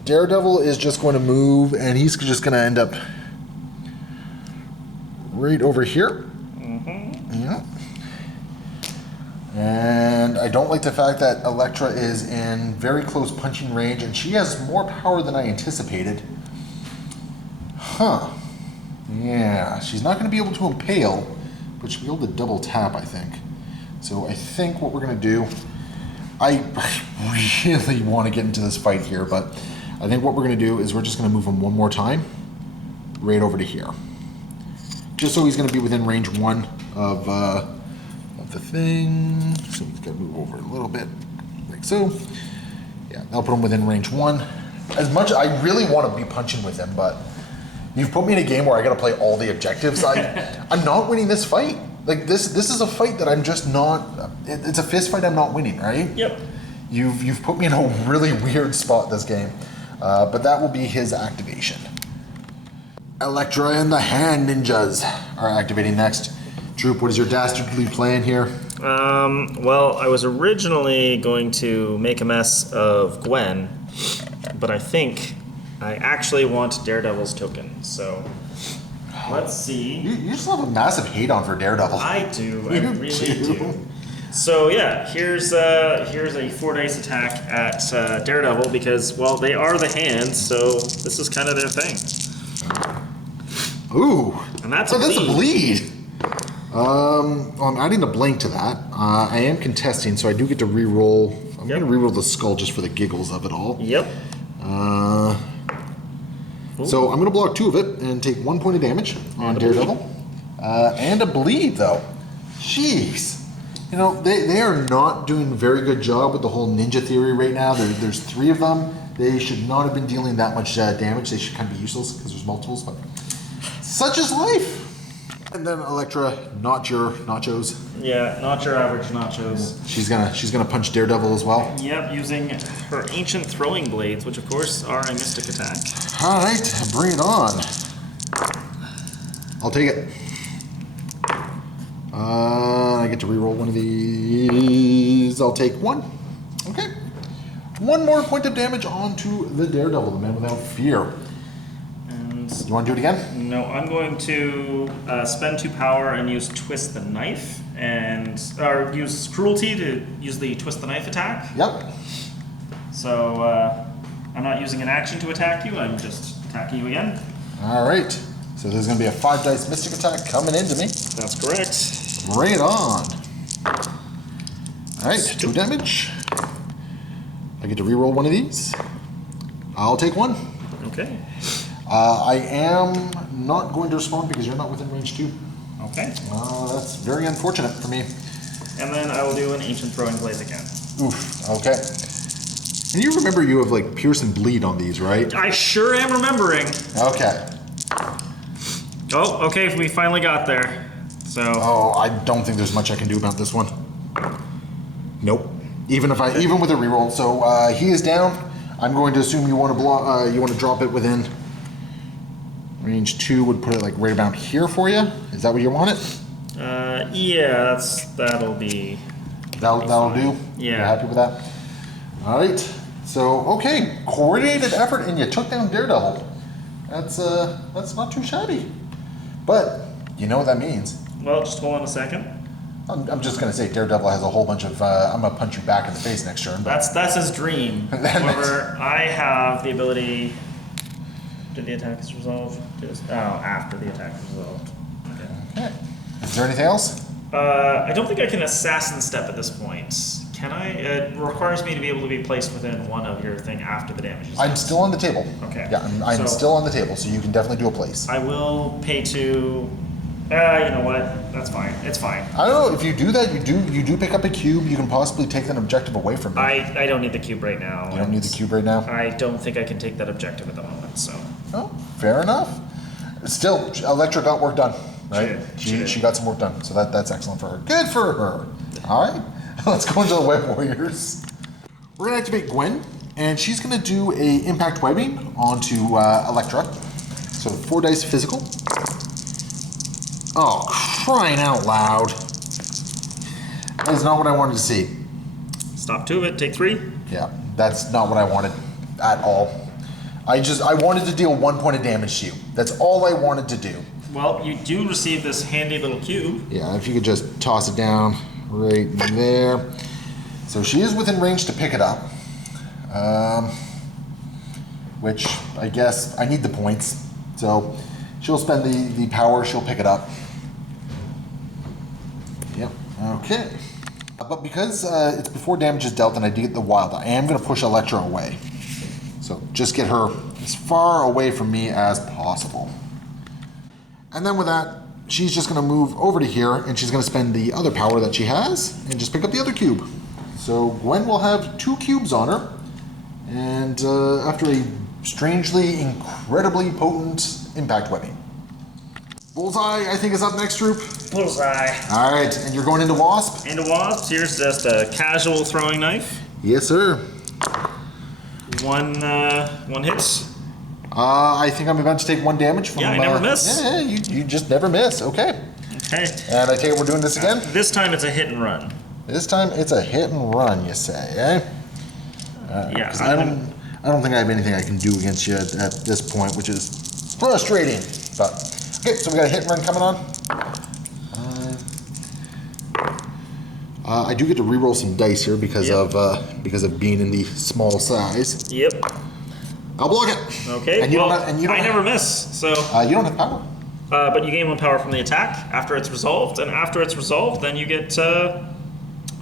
Daredevil is just going to move, and he's just going to end up right over here. Mm-hmm. Yeah. And I don't like the fact that Elektra is in very close punching range, and she has more power than I anticipated. Huh. Yeah, she's not going to be able to impale, but she'll be able to double tap, I think. So I think what we're going to do... I really want to get into this fight here, but... I think what we're going to do is we're just going to move him 1 more time. right over to here. Just so he's going to be within range 1 of the thing. So he's got to move over a little bit, like so. Yeah, that'll put him within range 1. As much I really want to be punching with him, but you've put me in a game where I got to play all the objectives. I'm not winning this fight. Like this is a fight that I'm just not. It's a fist fight I'm not winning, right? Yep. You've put me in a really weird spot this game, but that will be his activation. Electra and the Hand Ninjas are activating next. Troop, what is your dastardly plan here? Well, I was originally going to make a mess of Gwen, but I think I actually want Daredevil's token, so let's see. You just have a massive hate on for Daredevil. I do, I You really do. do. So yeah, here's a 4 dice attack at Daredevil because, well, they are the hands, so this is kind of their thing. Ooh. And that's so a that's a bleed. bleed. Well, I'm adding a blank to that. I am contesting, so I do get to re-roll. I'm going to re-roll the skull just for the giggles of it all. Yep. So I'm going to block 2 of it and take 1 point of damage on Daredevil. And a bleed, though. Jeez. You know, they are not doing a very good job with the whole ninja theory right now. There's 3 of them. They should not have been dealing that much damage. They should kind of be useless because there's multiples, but such is life. And then Electra, not your nachos. Yeah, not your average nachos. She's gonna punch Daredevil as well. Yep, using her ancient throwing blades, which of course are a mystic attack. All right, bring it on. I'll take it. I get to reroll one of these. I'll take 1. Okay. 1 more point of damage onto the Daredevil, the man without fear. And You want to do it again? no, I'm going to spend 2 power and use Twist the Knife, or use Cruelty to use the Twist the Knife attack. Yep. So I'm not using an action to attack you, I'm just attacking you again. All right. So there's going to be a 5 dice mystic attack coming into me. That's correct. Bring it on. All right, 2 damage. I get to reroll one of these. I'll take 1. Okay. I am not going to respond because you're not within range 2. Okay. That's very unfortunate for me. And then I will do an Ancient Throwing Blade again. Oof, okay. And you remember you have like pierce and bleed on these, right? I sure am remembering. Okay. Oh, okay, we finally got there. So. Oh, I don't think there's much I can do about this one. Nope. Even with a reroll. So he is down. I'm going to assume you want to you want to drop it within range 2. Would put it like right about here for you. Is that what you want it? Yeah, that'll be. That'll do. Yeah. You're happy with that? All right. So okay, coordinated effort, and you took down Daredevil. That's not too shabby. But you know what that means. Well, just hold on a second. I'm just gonna say Daredevil has a whole bunch of. I'm gonna punch you back in the face next turn. But That's his dream. However, I have the ability. Did the attack is resolved? After the attack is resolved. okay. Is there anything else? I don't think I can assassin step at this point. Can I? It requires me to be able to be placed within 1 of your thing after the damage is done. I'm still on the table. Okay. Yeah, I'm So- still on the table, so you can definitely do a place. I will pay to. You know what? That's fine. It's fine. I don't know if you do that. You do pick up a cube. You can possibly take an objective away from me. I don't need the cube right now. You don't need the cube right now. I don't think I can take that objective at the moment. So. Oh, fair enough. Still, Electra got work done, right? She did. She got some work done, so that's excellent for her. Good for her. All right, let's go into the Web Warriors. We're gonna activate Gwen, and she's gonna do a impact webbing onto Electra. So 4 dice physical. Oh, crying out loud! That is not what I wanted to see. Stop 2 of it. Take 3. Yeah, that's not what I wanted at all. I wanted to deal 1 point of damage to you. That's all I wanted to do. Well, you do receive this handy little cube. Yeah, if you could just toss it down right there. So she is within range to pick it up. Which I guess I need the points. So she'll spend the power, she'll pick it up. Yep, okay. But because it's before damage is dealt and I do get the wild, I am going to push Electra away. So just get her as far away from me as possible. And then with that, she's just going to move over to here, and she's going to spend the other power that she has and just pick up the other cube. So Gwen will have 2 cubes on her, and after a strangely, incredibly potent impact webbing. Bullseye, I think, is up next, Troop. Bullseye. All right, and you're going into Wasp? Into Wasp, here's just a casual throwing knife. Yes, sir. One hit. I think I'm about to take 1 damage from... Yeah, I never miss. Yeah, you just never miss. Okay. Okay. And I take it we're doing this again? This time it's a hit and run. This time it's a hit and run, you say, eh? Yeah. I don't think I have anything I can do against you at this point, which is frustrating. But okay, so we got a hit and run coming on. I do get to reroll some dice here because of being in the small size. Yep. I'll block it. Okay. And you well, don't have, I never miss. So. You don't have power. But you gain 1 power from the attack after it's resolved, and after it's resolved, then you get to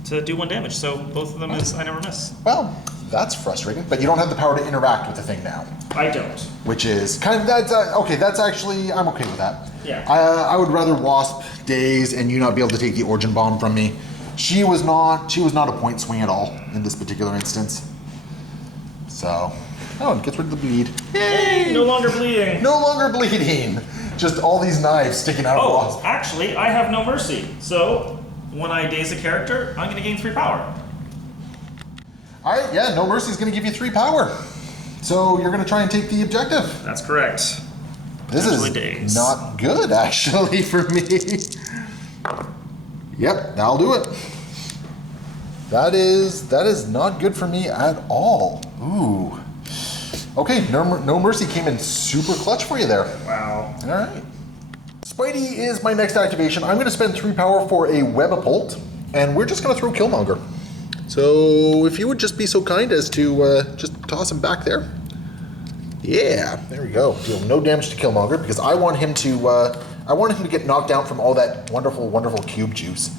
do 1 damage. So both of them is I never miss. Well, that's frustrating, but you don't have the power to interact with the thing now. I don't. Which is kind of okay. That's actually I'm okay with that. Yeah. I would rather Wasp days and you not be able to take the Origin Bomb from me. She was not a point swing at all in this particular instance. So, it gets rid of the bleed. Yay! No longer bleeding. No longer bleeding. Just all these knives sticking out of Wasp. Actually, I have no mercy. So when I daze a character, I'm going to gain 3 power. All right, yeah, no mercy is going to give you 3 power. So you're going to try and take the objective. That's correct. This is daze. not good, actually, for me. Yep, that'll do it. That is not good for me at all. Ooh. Okay, no mercy came in super clutch for you there. Wow. All right. Spidey is my next activation. I'm going to spend 3 power for a Web-a-Pult, and we're just going to throw Killmonger. So if you would just be so kind as to just toss him back there. Yeah, there we go. Deal no damage to Killmonger because I want him to get knocked down from all that wonderful, wonderful cube juice.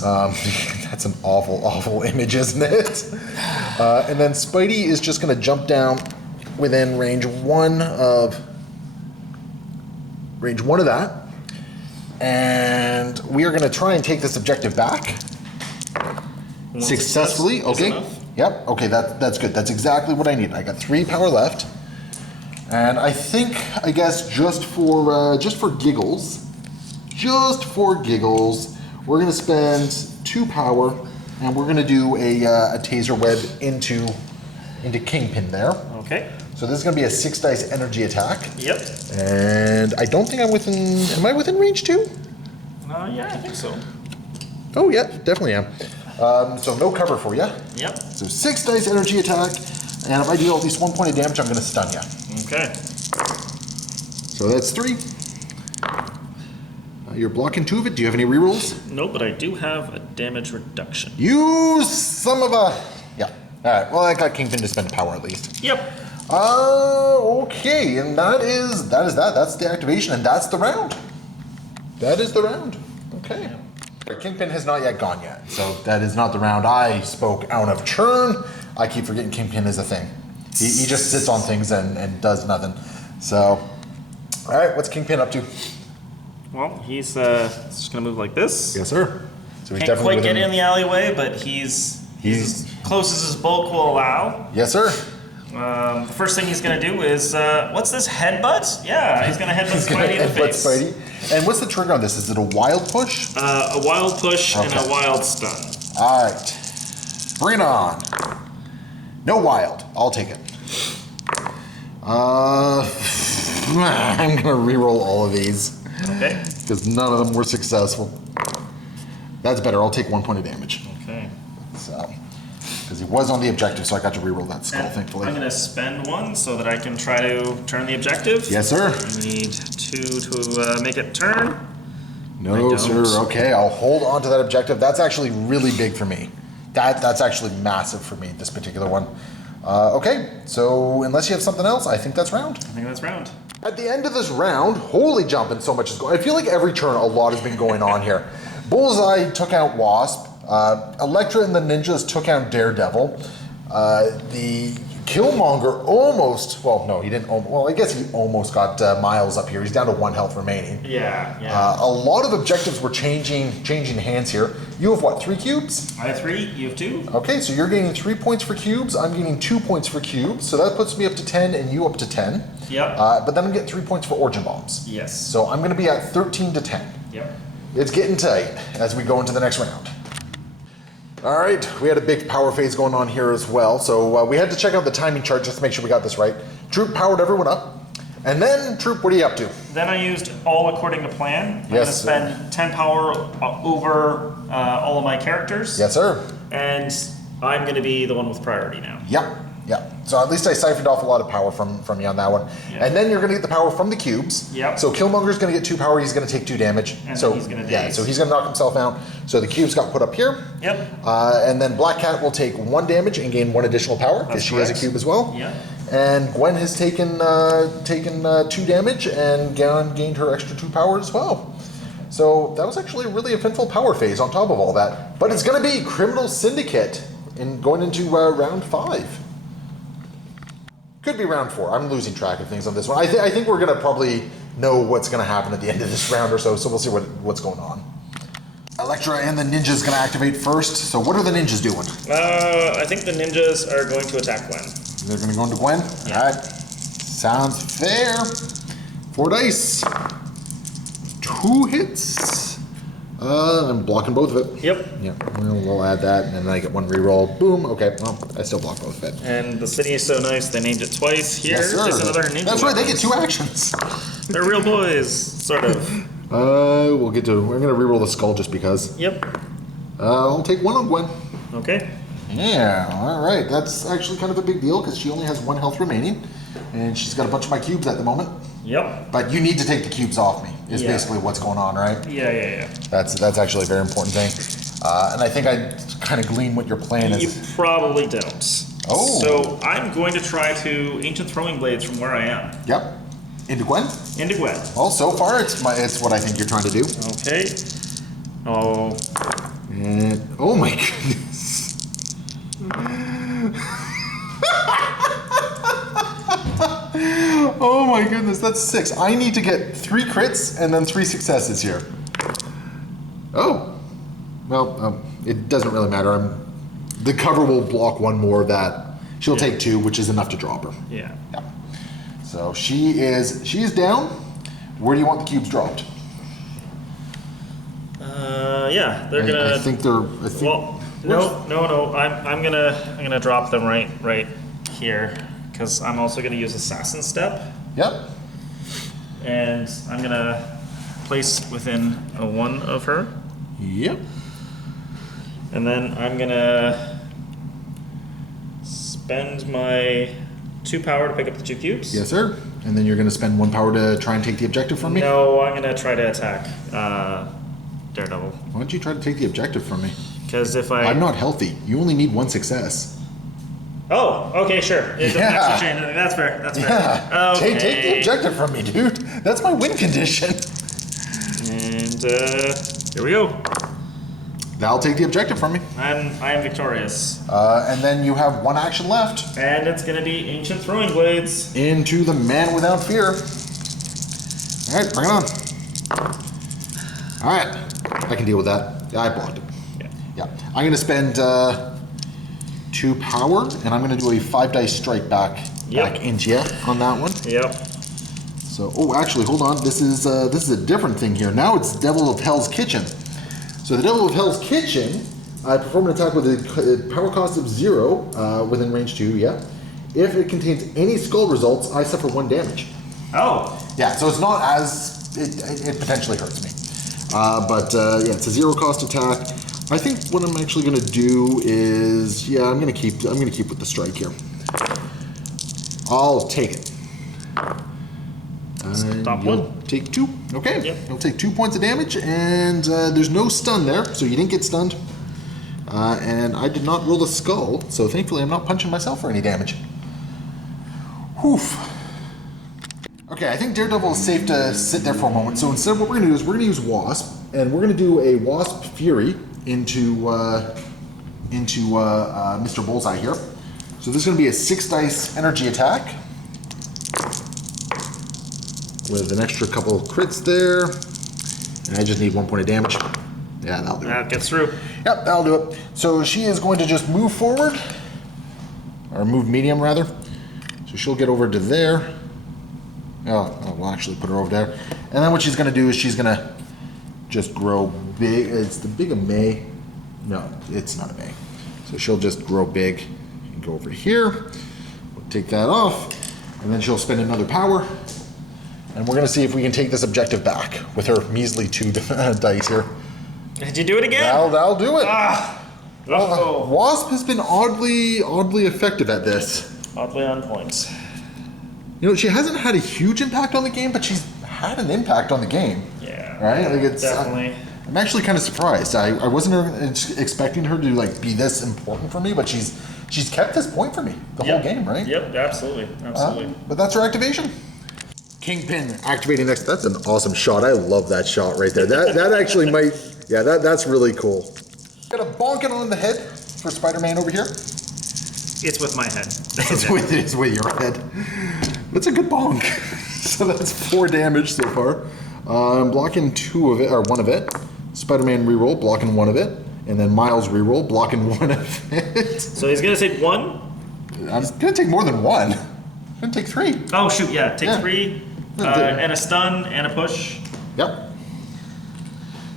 That's an awful, awful image, isn't it? And then Spidey is just going to jump down within range one of that, and we are going to try and take this objective back successfully. Okay. Yep. Okay. That's good. That's exactly what I need. I got 3 power left. And I think, I guess, just for giggles, we're going to spend 2 power, and we're going to do a taser web into Kingpin there. Okay. So this is going to be a 6 dice energy attack. Yep. And I don't think I'm within. Am I within range 2? Yeah, I think so. Oh yeah, definitely am. So no cover for you. Yep. So 6 dice energy attack, and if I deal at least 1 point of damage, I'm going to stun you. Okay. So that's 3. You're blocking 2 of it. Do you have any rerolls? No, but I do have a damage reduction. You some of a... Yeah. All right. Well, I got Kingpin to spend power at least. Yep. Okay. And that is that. That's the activation, and that's the round. That is the round. Okay. Kingpin has not yet gone yet, so that is not the round. I spoke out of turn. I keep forgetting Kingpin is a thing. He just sits on things and does nothing. So, all right, what's Kingpin up to? Well, he's just gonna move like this. Yes, sir. So he's Can't definitely quite get within- in the alleyway, but he's as close as his bulk will allow. Yes, sir. The first thing he's gonna do is what's this, headbutt? Yeah, he's gonna headbutt Spidey in the face. Spidey. And what's the trigger on this? Is it a wild push? A wild push and Okay. a wild stun. All right. Bring it on. No wild. I'll take it. I'm gonna re-roll all of these. Okay. Because none of them were successful. That's better. I'll take 1 point of damage. Okay. So, because he was on the objective, so I got to re-roll that skull, And thankfully. I'm gonna spend 1 so that I can try to turn the objective. Yes, sir. I need 2 to make it turn. No, I sir. don't. Okay, I'll hold on to that objective. That's actually really big for me. That's actually massive for me, this particular one. Okay, so unless you have something else, I think that's round. I think that's round. At the end of this round, holy jumping, so much is going. I feel like every turn a lot has been going on here. Bullseye took out Wasp. Elektra and the Ninjas took out Daredevil. The Killmonger almost, well, no, he didn't, well, I guess he almost got Miles up here. He's down to 1 health remaining. Yeah. A lot of objectives were changing hands here. You have what, 3 cubes? I have 3, you have 2. Okay, so you're gaining 3 points for cubes. I'm gaining 2 points for cubes. So that puts me up to 10 and you up to 10. Yep. But then I'm getting 3 points for origin bombs. Yes. So I'm going to be at 13 to 10. Yep. It's getting tight as we go into the next round. All right, we had a big power phase going on here as well. So we had to check out the timing chart just to make sure we got this right. Troop powered everyone up. And then, Troop, what are you up to? Then I used all according to plan. I'm going to Yes, spend 10 power over all of my characters. Yes, sir. And I'm going to be the one with priority now. Yep. So at least I siphoned off a lot of power from you on that one. Yeah. And then you're going to get the power from the cubes. Yep. So Killmonger's going to get 2 power. He's going to take 2 damage. And so then he's going to yeah, so he's going to knock himself out. So the cubes got put up here. Yep. And then Black Cat will take 1 damage and gain 1 additional power because she has a cube as well. Yep. And Gwen has taken 2 damage and gained her extra 2 power as well. So that was actually really eventful power phase on top of all that. But it's going to be Criminal Syndicate going into round 5. Could be round 4. I'm losing track of things on this one. I think we're going to probably know what's going to happen at the end of this round or so. So we'll see what's going on. Elektra and the ninja's going to activate first. So what are the ninjas doing? I think the ninjas are going to attack Gwen. They're going to go into Gwen? Yeah. All right. Sounds fair. 4 dice. 2 hits. I'm blocking both of it. Yep. Yeah, we'll add that, and then I get 1 reroll. Boom. Okay, well, I still block both of it. And the city is so nice, they named it twice. Here, Yes, sir. just another ninja. That's right, they get weapons. 2 actions. They're real boys, sort of. We're going to reroll the skull just because. Yep. I'll take 1 on Gwen. Okay. Yeah, all right. That's actually kind of a big deal because she only has 1 health remaining, and she's got a bunch of my cubes at the moment. Yep. But you need to take the cubes off me, is basically what's going on, right? Yeah. That's actually a very important thing. And I think I kind of glean what your plan You is. probably don't. Oh. So I'm going to try to Ancient Throwing Blades from where I am. Yep. Into Gwen? Into Gwen. Well, so far it's what I think you're trying to do. Okay. Oh. And, oh my goodness. Oh my goodness, that's 6. I need to get 3 crits and then 3 successes here. Oh. Well, it doesn't really matter. The cover will block 1 more of that. She'll take 2, which is enough to drop her. Yeah. So she is down. Where do you want the cubes dropped? Yeah, they're gonna. I think they're. Well, no. I'm gonna drop them right here because I'm also gonna use Assassin Step. Yep. And I'm gonna place within a 1 of her. Yep. And then I'm gonna spend my 2 power to pick up the 2 cubes. Yes, sir. And then you're going to spend 1 power to try and take the objective from me? No, I'm gonna try to attack Daredevil. Why don't you try to take the objective from me? Because if I'm not healthy. You only need 1 success. Oh, okay, sure. It doesn't actually change anything. That's fair. Yeah. Okay. Take the objective from me, dude. That's my win condition. And here we go. I'll take the objective from me. I am victorious. And then you have 1 action left. And it's gonna be Ancient Throwing Blades. Into the Man Without Fear. All right, bring it on. All right, I can deal with that. Yeah, I blocked it. Yeah. I'm going to spend 2 power, and I'm going to do a 5 dice strike back into you on that one. Yep. So, oh, actually, hold on. This is a different thing here. Now it's Devil of Hell's Kitchen. So the Devil of Hell's Kitchen, I perform an attack with a power cost of 0 within range 2. Yeah. If it contains any skull results, I suffer 1 damage. Oh. Yeah. So it's not as it potentially hurts me. Yeah, it's a 0 cost attack. I think what I'm actually going to do is, I'm going to keep with the strike here. I'll take it. Stop You'll 1. take 2. Okay. Yep. You'll take 2 points of damage, and there's no stun there, so you didn't get stunned. And I did not roll a skull, so thankfully I'm not punching myself for any damage. Whew. Okay, I think Daredevil is safe to sit there for a moment. So instead, what we're going to do is we're going to use Wasp, and we're going to do a Wasp Fury into Mr. Bullseye here. So this is going to be a 6 dice energy attack with an extra couple of crits there. And I just need 1 point of damage. Yeah, that'll do it. That gets through. Yep, that'll do it. So she is going to just move forward, or move medium rather. So she'll get over to there. Oh, we'll actually put her over there. And then what she's going to do is she's going to just grow big. It's the big of May. No, it's not a May. So she'll just grow big and go over here. We'll take that off. And then she'll spend another power. And we're going to see if we can take this objective back with her measly 2 dice here. Did you do it again? That'll do it. Oh. Wasp has been oddly effective at this. Oddly on point. You know, she hasn't had a huge impact on the game, but she's had an impact on the game. Yeah. Right? Like it's definitely. I'm actually kind of surprised. I wasn't expecting her to like be this important for me, but she's kept this point for me the whole game, right? Yep, absolutely. But that's her activation. Kingpin activating next. That's an awesome shot. I love that shot right there. That actually might. Yeah, that's really cool. Got a bonking on the head for Spider-Man over here. It's with my head. It's with your head. That's a good bonk. So that's 4 damage so far. I'm blocking 2 of it, or 1 of it. Spider-Man reroll, blocking 1 of it. And then Miles reroll, blocking 1 of it. So he's going to take 1? I'm going to take more than 1. I'm going to take 3. Oh, shoot, yeah. Take 3, and a stun, and a push. Yep.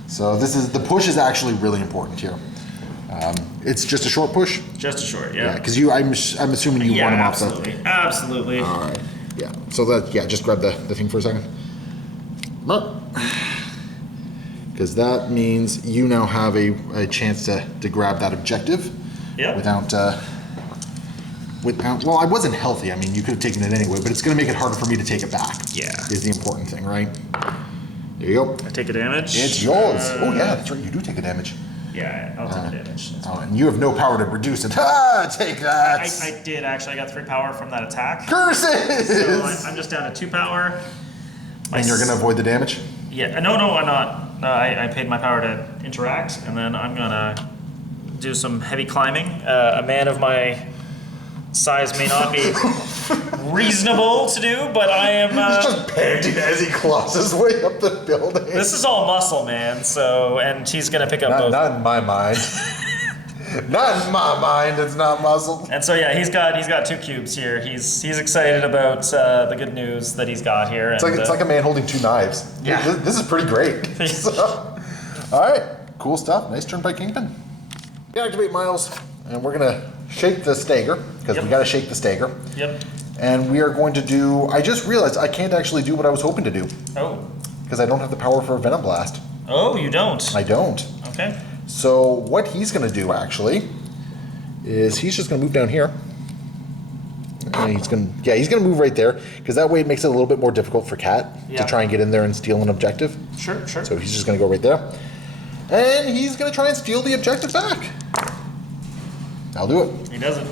So the push is actually really important here. It's just a short push. Just a short, Yeah, because I'm assuming you want him off. Absolutely. All right. Yeah. So just grab the thing for a second. Because that means you now have a chance to grab that objective. Yeah. Without. Well, I wasn't healthy. I mean, you could have taken it anyway, but it's going to make it harder for me to take it back. Yeah. Is the important thing, right? There you go. I take a damage. It's yours. Oh yeah, that's right. You do take a damage. Yeah, I'll take a damage. And you have no power to reduce it. Take that. I did actually. I got 3 power from that attack. Curses! So I'm just down to 2 power. And you're going to avoid the damage? Yeah. No, I'm not. I paid my power to interact, and then I'm going to do some heavy climbing. A man of my size may not be reasonable to do, but I am. He's just panting as he claws his way up the building. This is all muscle, man. So, and he's gonna pick up both. Not in my mind. Not in my mind. It's not muscle. And so yeah, he's got 2 cubes here. He's excited about the good news that he's got here. It's like a man holding 2 knives. Yeah. This is pretty great. So, all right, cool stuff. Nice turn by Kingpin. We activate Miles, and we're gonna shake the stagger because we got to shake the stagger. Yep. And we are going to do. I just realized I can't actually do what I was hoping to do. Oh. Because I don't have the power for a Venom Blast. Oh, you don't. I don't. Okay. So what he's going to do actually is he's just going to move down here. And he's going to move right there because that way it makes it a little bit more difficult for Cat to try and get in there and steal an objective. Sure. So he's just going to go right there. And he's going to try and steal the objective back. I'll do it. He does it.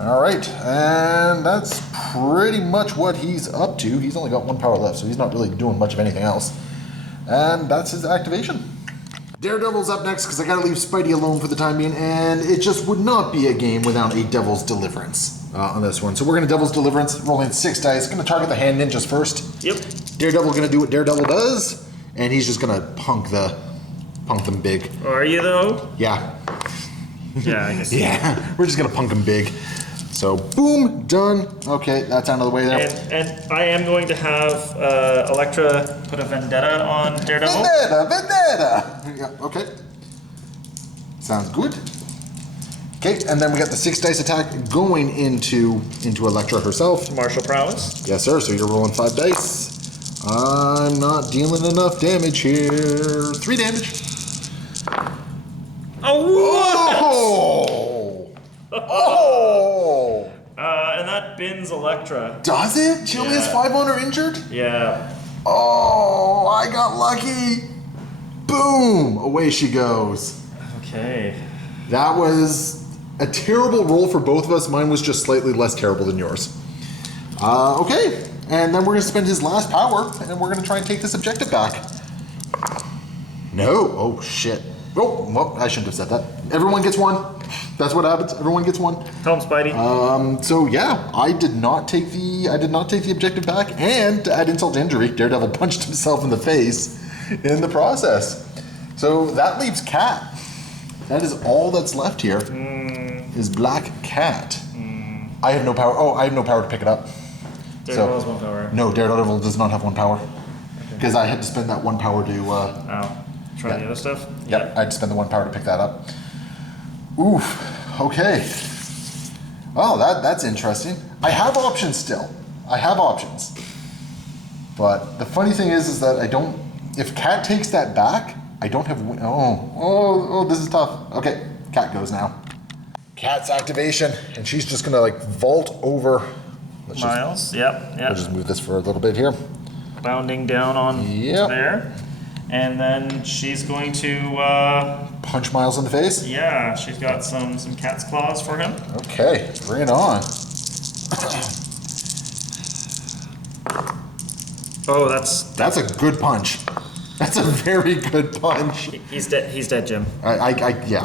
All right, and that's pretty much what he's up to. He's only got 1 power left, so he's not really doing much of anything else. And that's his activation. Daredevil's up next because I got to leave Spidey alone for the time being, and it just would not be a game without a Devil's Deliverance on this one. So we're going to Devil's Deliverance, rolling 6 dice. Going to target the hand ninjas first. Yep. Daredevil going to do what Daredevil does, and he's just going to punk them big. Are you though? Yeah. Yeah, I guess. Yeah, we're just going to punk them big. So, boom, done. Okay, that's out of the way there. And I am going to have Elektra put a vendetta on Daredevil. Vendetta! Yeah, okay. Sounds good. Okay, and then we got the 6 dice attack going into Elektra herself. Martial prowess. Yes, sir, so you're rolling 5 dice. I'm not dealing enough damage here. 3 damage. Oh! Oh! And that bins Elektra. Does it? She only has 5 on her injured? Yeah. Oh, I got lucky. Boom! Away she goes. Okay. That was a terrible roll for both of us. Mine was just slightly less terrible than yours. Okay, and then we're going to spend his last power, and we're going to try and take this objective back. No. Oh, shit. Oh, well, I shouldn't have said that. Everyone gets one. That's what happens. Everyone gets one. Tell him, Spidey. So yeah, I did not take the objective back, and to add insult to injury, Daredevil punched himself in the face in the process. So that leaves Cat. That is all that's left here. Is Black Cat. I have no power. Oh, I have no power to pick it up. Daredevil has 1 power. No, Daredevil does not have 1 power. Because I had to spend that 1 power to. Try the other stuff? Yep, I had to spend the 1 power to pick that up. Oof. Okay. Oh, that's interesting. I have options still. I have options. But the funny thing is that I don't. If Cat takes that back, I don't have. Oh, this is tough. Okay, Cat goes now. Cat's activation, and she's just gonna like vault over. Miles. Yep. We'll just move this for a little bit here. Bounding down on there. And then she's going to punch Miles in the face? Yeah, she's got some cat's claws for him. Okay, bring it on. Oh, that's a good punch. That's a very good punch. He's dead, Jim. Yeah.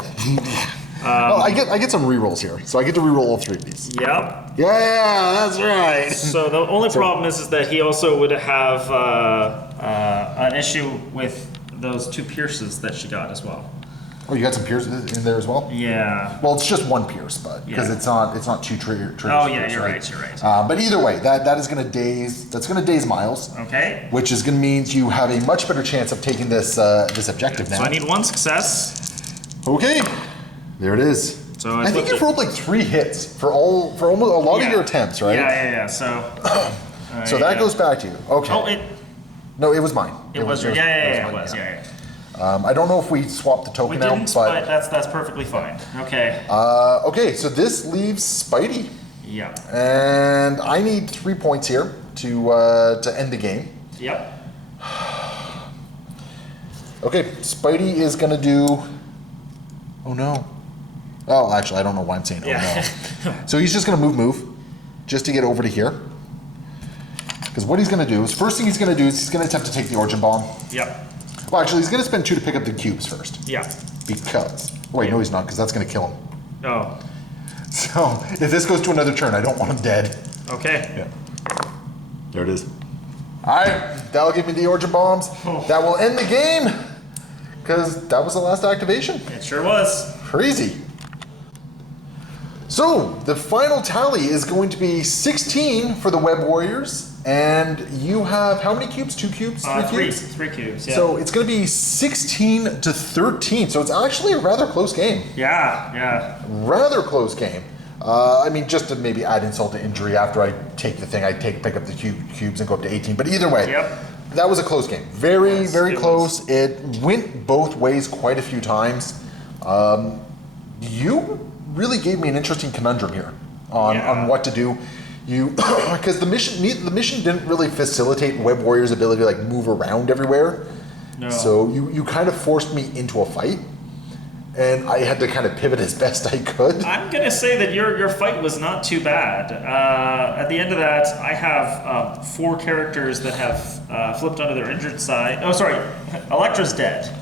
Well, I get some rerolls here, so I get to reroll all 3 of these. Yep. Yeah, that's right. So the only problem is that he also would have an issue with those 2 pierces that she got as well. Oh, you got some pierces in there as well? Yeah. Well, it's just 1 pierce, but because it's not 2 triggers. Oh yeah, you're right. But either way, that is going to daze Miles. Okay. Which is going to mean you have a much better chance of taking this objective now. So I need 1 success. Okay. There it is. So I think you've rolled like 3 hits for almost a lot of your attempts, right? Yeah. So. So that goes back to you. Okay. Oh, no, it was mine. It was yours. It was. I don't know if we swapped the token out, but that's perfectly fine. Okay. Okay, so this leaves Spidey. Yeah. And I need 3 points here to end the game. Yep. Okay, Spidey is gonna do. Oh no. Oh, actually, I don't know why I'm saying oh no. So he's just gonna move, just to get over to here. Because what he's gonna do is, first thing he's gonna do is he's gonna attempt to take the Origin Bomb. Yep. Well, actually, he's gonna spend 2 to pick up the cubes first. Yeah. Because. Oh, wait, no, he's not, because that's gonna kill him. Oh. So if this goes to another turn, I don't want him dead. Okay. Yeah. There it is. All right, that'll give me the Origin Bombs. Oh. That will end the game, because that was the last activation. It sure was. Crazy. So the final tally is going to be 16 for the Web Warriors, and you have how many cubes? 2 cubes? 3 cubes? 3 cubes. Yeah. So it's going to be 16 to 13. So it's actually a rather close game. Yeah. Rather close game. I mean, just to maybe add insult to injury, after I take the thing, I pick up the cubes and go up to 18. But either way, that was a close game. Very close. It went both ways quite a few times. You really gave me an interesting conundrum here on what to do. You because the mission didn't really facilitate Web Warrior's ability to like move around everywhere. No. So you kind of forced me into a fight, and I had to kind of pivot as best I could. I'm gonna say that your fight was not too bad. At the end of that, I have 4 characters that have flipped onto their injured side. Oh, sorry, Elektra's dead.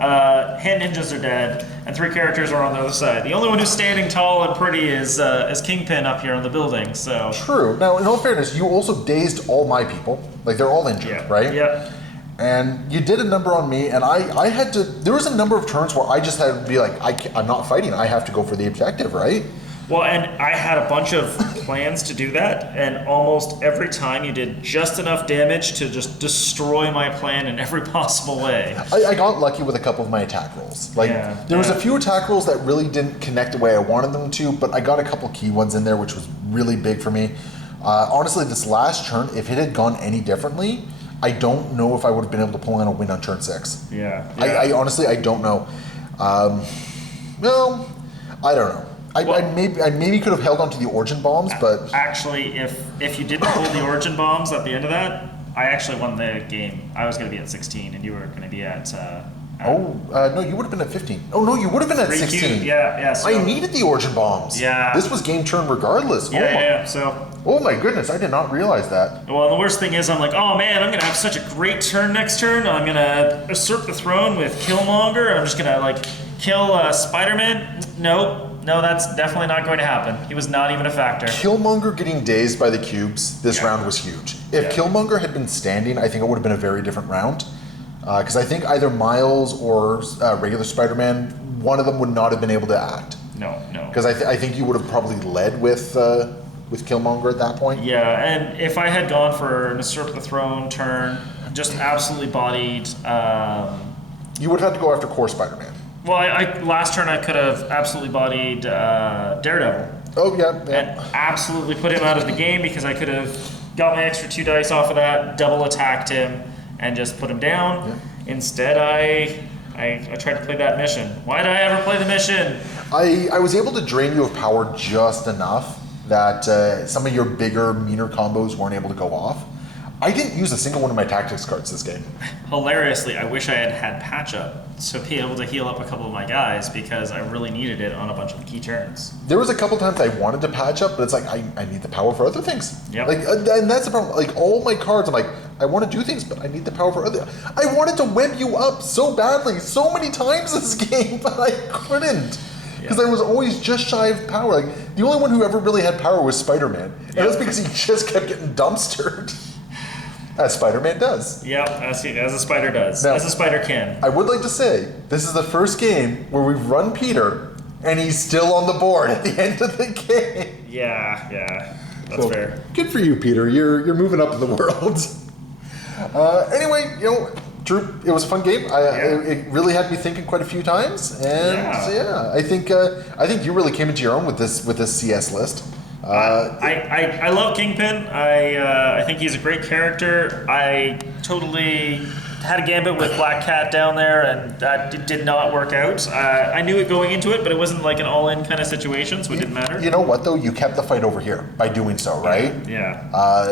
Hand ninjas are dead, and 3 characters are on the other side. The only one who's standing tall and pretty is Kingpin up here on the building. So true. Now, in all fairness, you also dazed all my people. Like they're all injured, right? Yeah. And you did a number on me, and I had to. There was a number of turns where I just had to be like, I'm not fighting. I have to go for the objective, right? Well, and I had a bunch of plans to do that, and almost every time you did just enough damage to just destroy my plan in every possible way. I got lucky with a couple of my attack rolls. Like there was a few attack rolls that really didn't connect the way I wanted them to, but I got a couple key ones in there, which was really big for me. Honestly, this last turn, if it had gone any differently, I don't know if I would have been able to pull in a win on turn 6. Yeah. I honestly, I don't know. No, I don't know. I maybe could have held on to the Origin Bombs, but actually, if you didn't pull the Origin Bombs at the end of that, I actually won the game. I was going to be at 16, and you were going to be at No, you would have been at 15. Oh, no, you would have been at 16. Yeah. So, I needed the origin bombs. Yeah. This was game turn regardless. Yeah. So. Oh my goodness, I did not realize that. Well, the worst thing is I'm like, oh man, I'm going to have such a great turn next turn. I'm going to usurp the throne with Killmonger. I'm just going to, like, kill Spider-Man. No, that's definitely not going to happen. He was not even a factor. Killmonger getting dazed by the cubes this round was huge. If Killmonger had been standing, I think it would have been a very different round. Because I think either Miles or regular Spider-Man, one of them would not have been able to act. No. Because I think you would have probably led with Killmonger at that point. Yeah, and if I had gone for an usurp the throne turn, just absolutely bodied. You would have had to go after core Spider-Man. Well, last turn I could have absolutely bodied Daredevil. Oh yeah. And absolutely put him out of the game because I could have got my extra 2 dice off of that, double attacked him, and just put him down. Yeah. Instead, I tried to play that mission. Why did I ever play the mission? I was able to drain you of power just enough that some of your bigger, meaner combos weren't able to go off. I didn't use a single one of my tactics cards this game. Hilariously, I wish I had patch up to be able to heal up a couple of my guys because I really needed it on a bunch of key turns. There was a couple times I wanted to patch up, but it's like I need the power for other things. Yep. Like, and that's the problem. Like all my cards, I'm like, I want to do things, but I need the power for other. I wanted to web you up so badly, so many times this game, but I couldn't. Because I was always just shy of power. Like the only one who ever really had power was Spider-Man, and that's because he just kept getting dumpstered, as Spider-Man does. Yep, as a spider does, now, as a spider can. I would like to say this is the first game where we've run Peter, and he's still on the board at the end of the game. Yeah, that's fair. Good for you, Peter. You're moving up in the world. Anyway, Drew, it was a fun game. It really had me thinking quite a few times, and I think you really came into your own with this CS list. I love Kingpin. I think he's a great character. I totally had a gambit with Black Cat down there, and that did not work out. I knew it going into it, but it wasn't like an all-in kind of situation, so it didn't matter. You know what, though? You kept the fight over here by doing so, right? Yeah.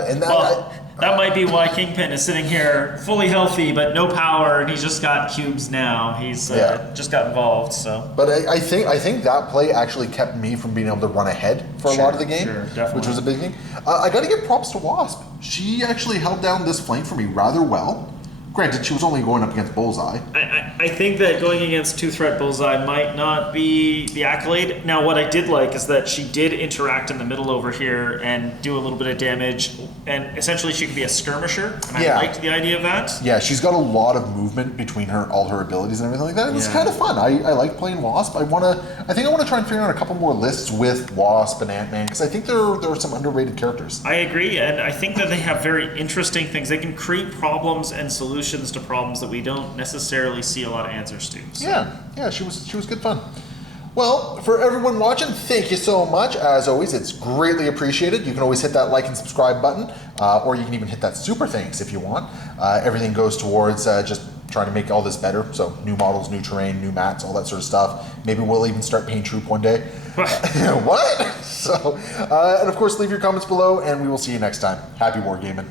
And that might be why Kingpin is sitting here fully healthy, but no power, and he's just got cubes now. He's just got involved, so. But I think that play actually kept me from being able to run ahead for a lot of the game, which was a big thing. I got to give props to Wasp. She actually held down this flank for me rather well. Granted, she was only going up against Bullseye. I think that going against two-threat Bullseye might not be the accolade. Now, what I did like is that she did interact in the middle over here and do a little bit of damage, and essentially she could be a skirmisher, and I liked the idea of that. Yeah, she's got a lot of movement between all her abilities and everything like that. It's kind of fun. I like playing Wasp. I think I want to try and figure out a couple more lists with Wasp and Ant-Man, because I think there are some underrated characters. I agree, and I think that they have very interesting things. They can create problems and solutions to problems that we don't necessarily see a lot of answers to. So. Yeah, she was good fun. Well, for everyone watching, thank you so much. As always, it's greatly appreciated. You can always hit that like and subscribe button, or you can even hit that super thanks if you want. Everything goes towards just trying to make all this better. So new models, new terrain, new mats, all that sort of stuff. Maybe we'll even start paint troop one day. What? So, and of course, leave your comments below, and we will see you next time. Happy wargaming.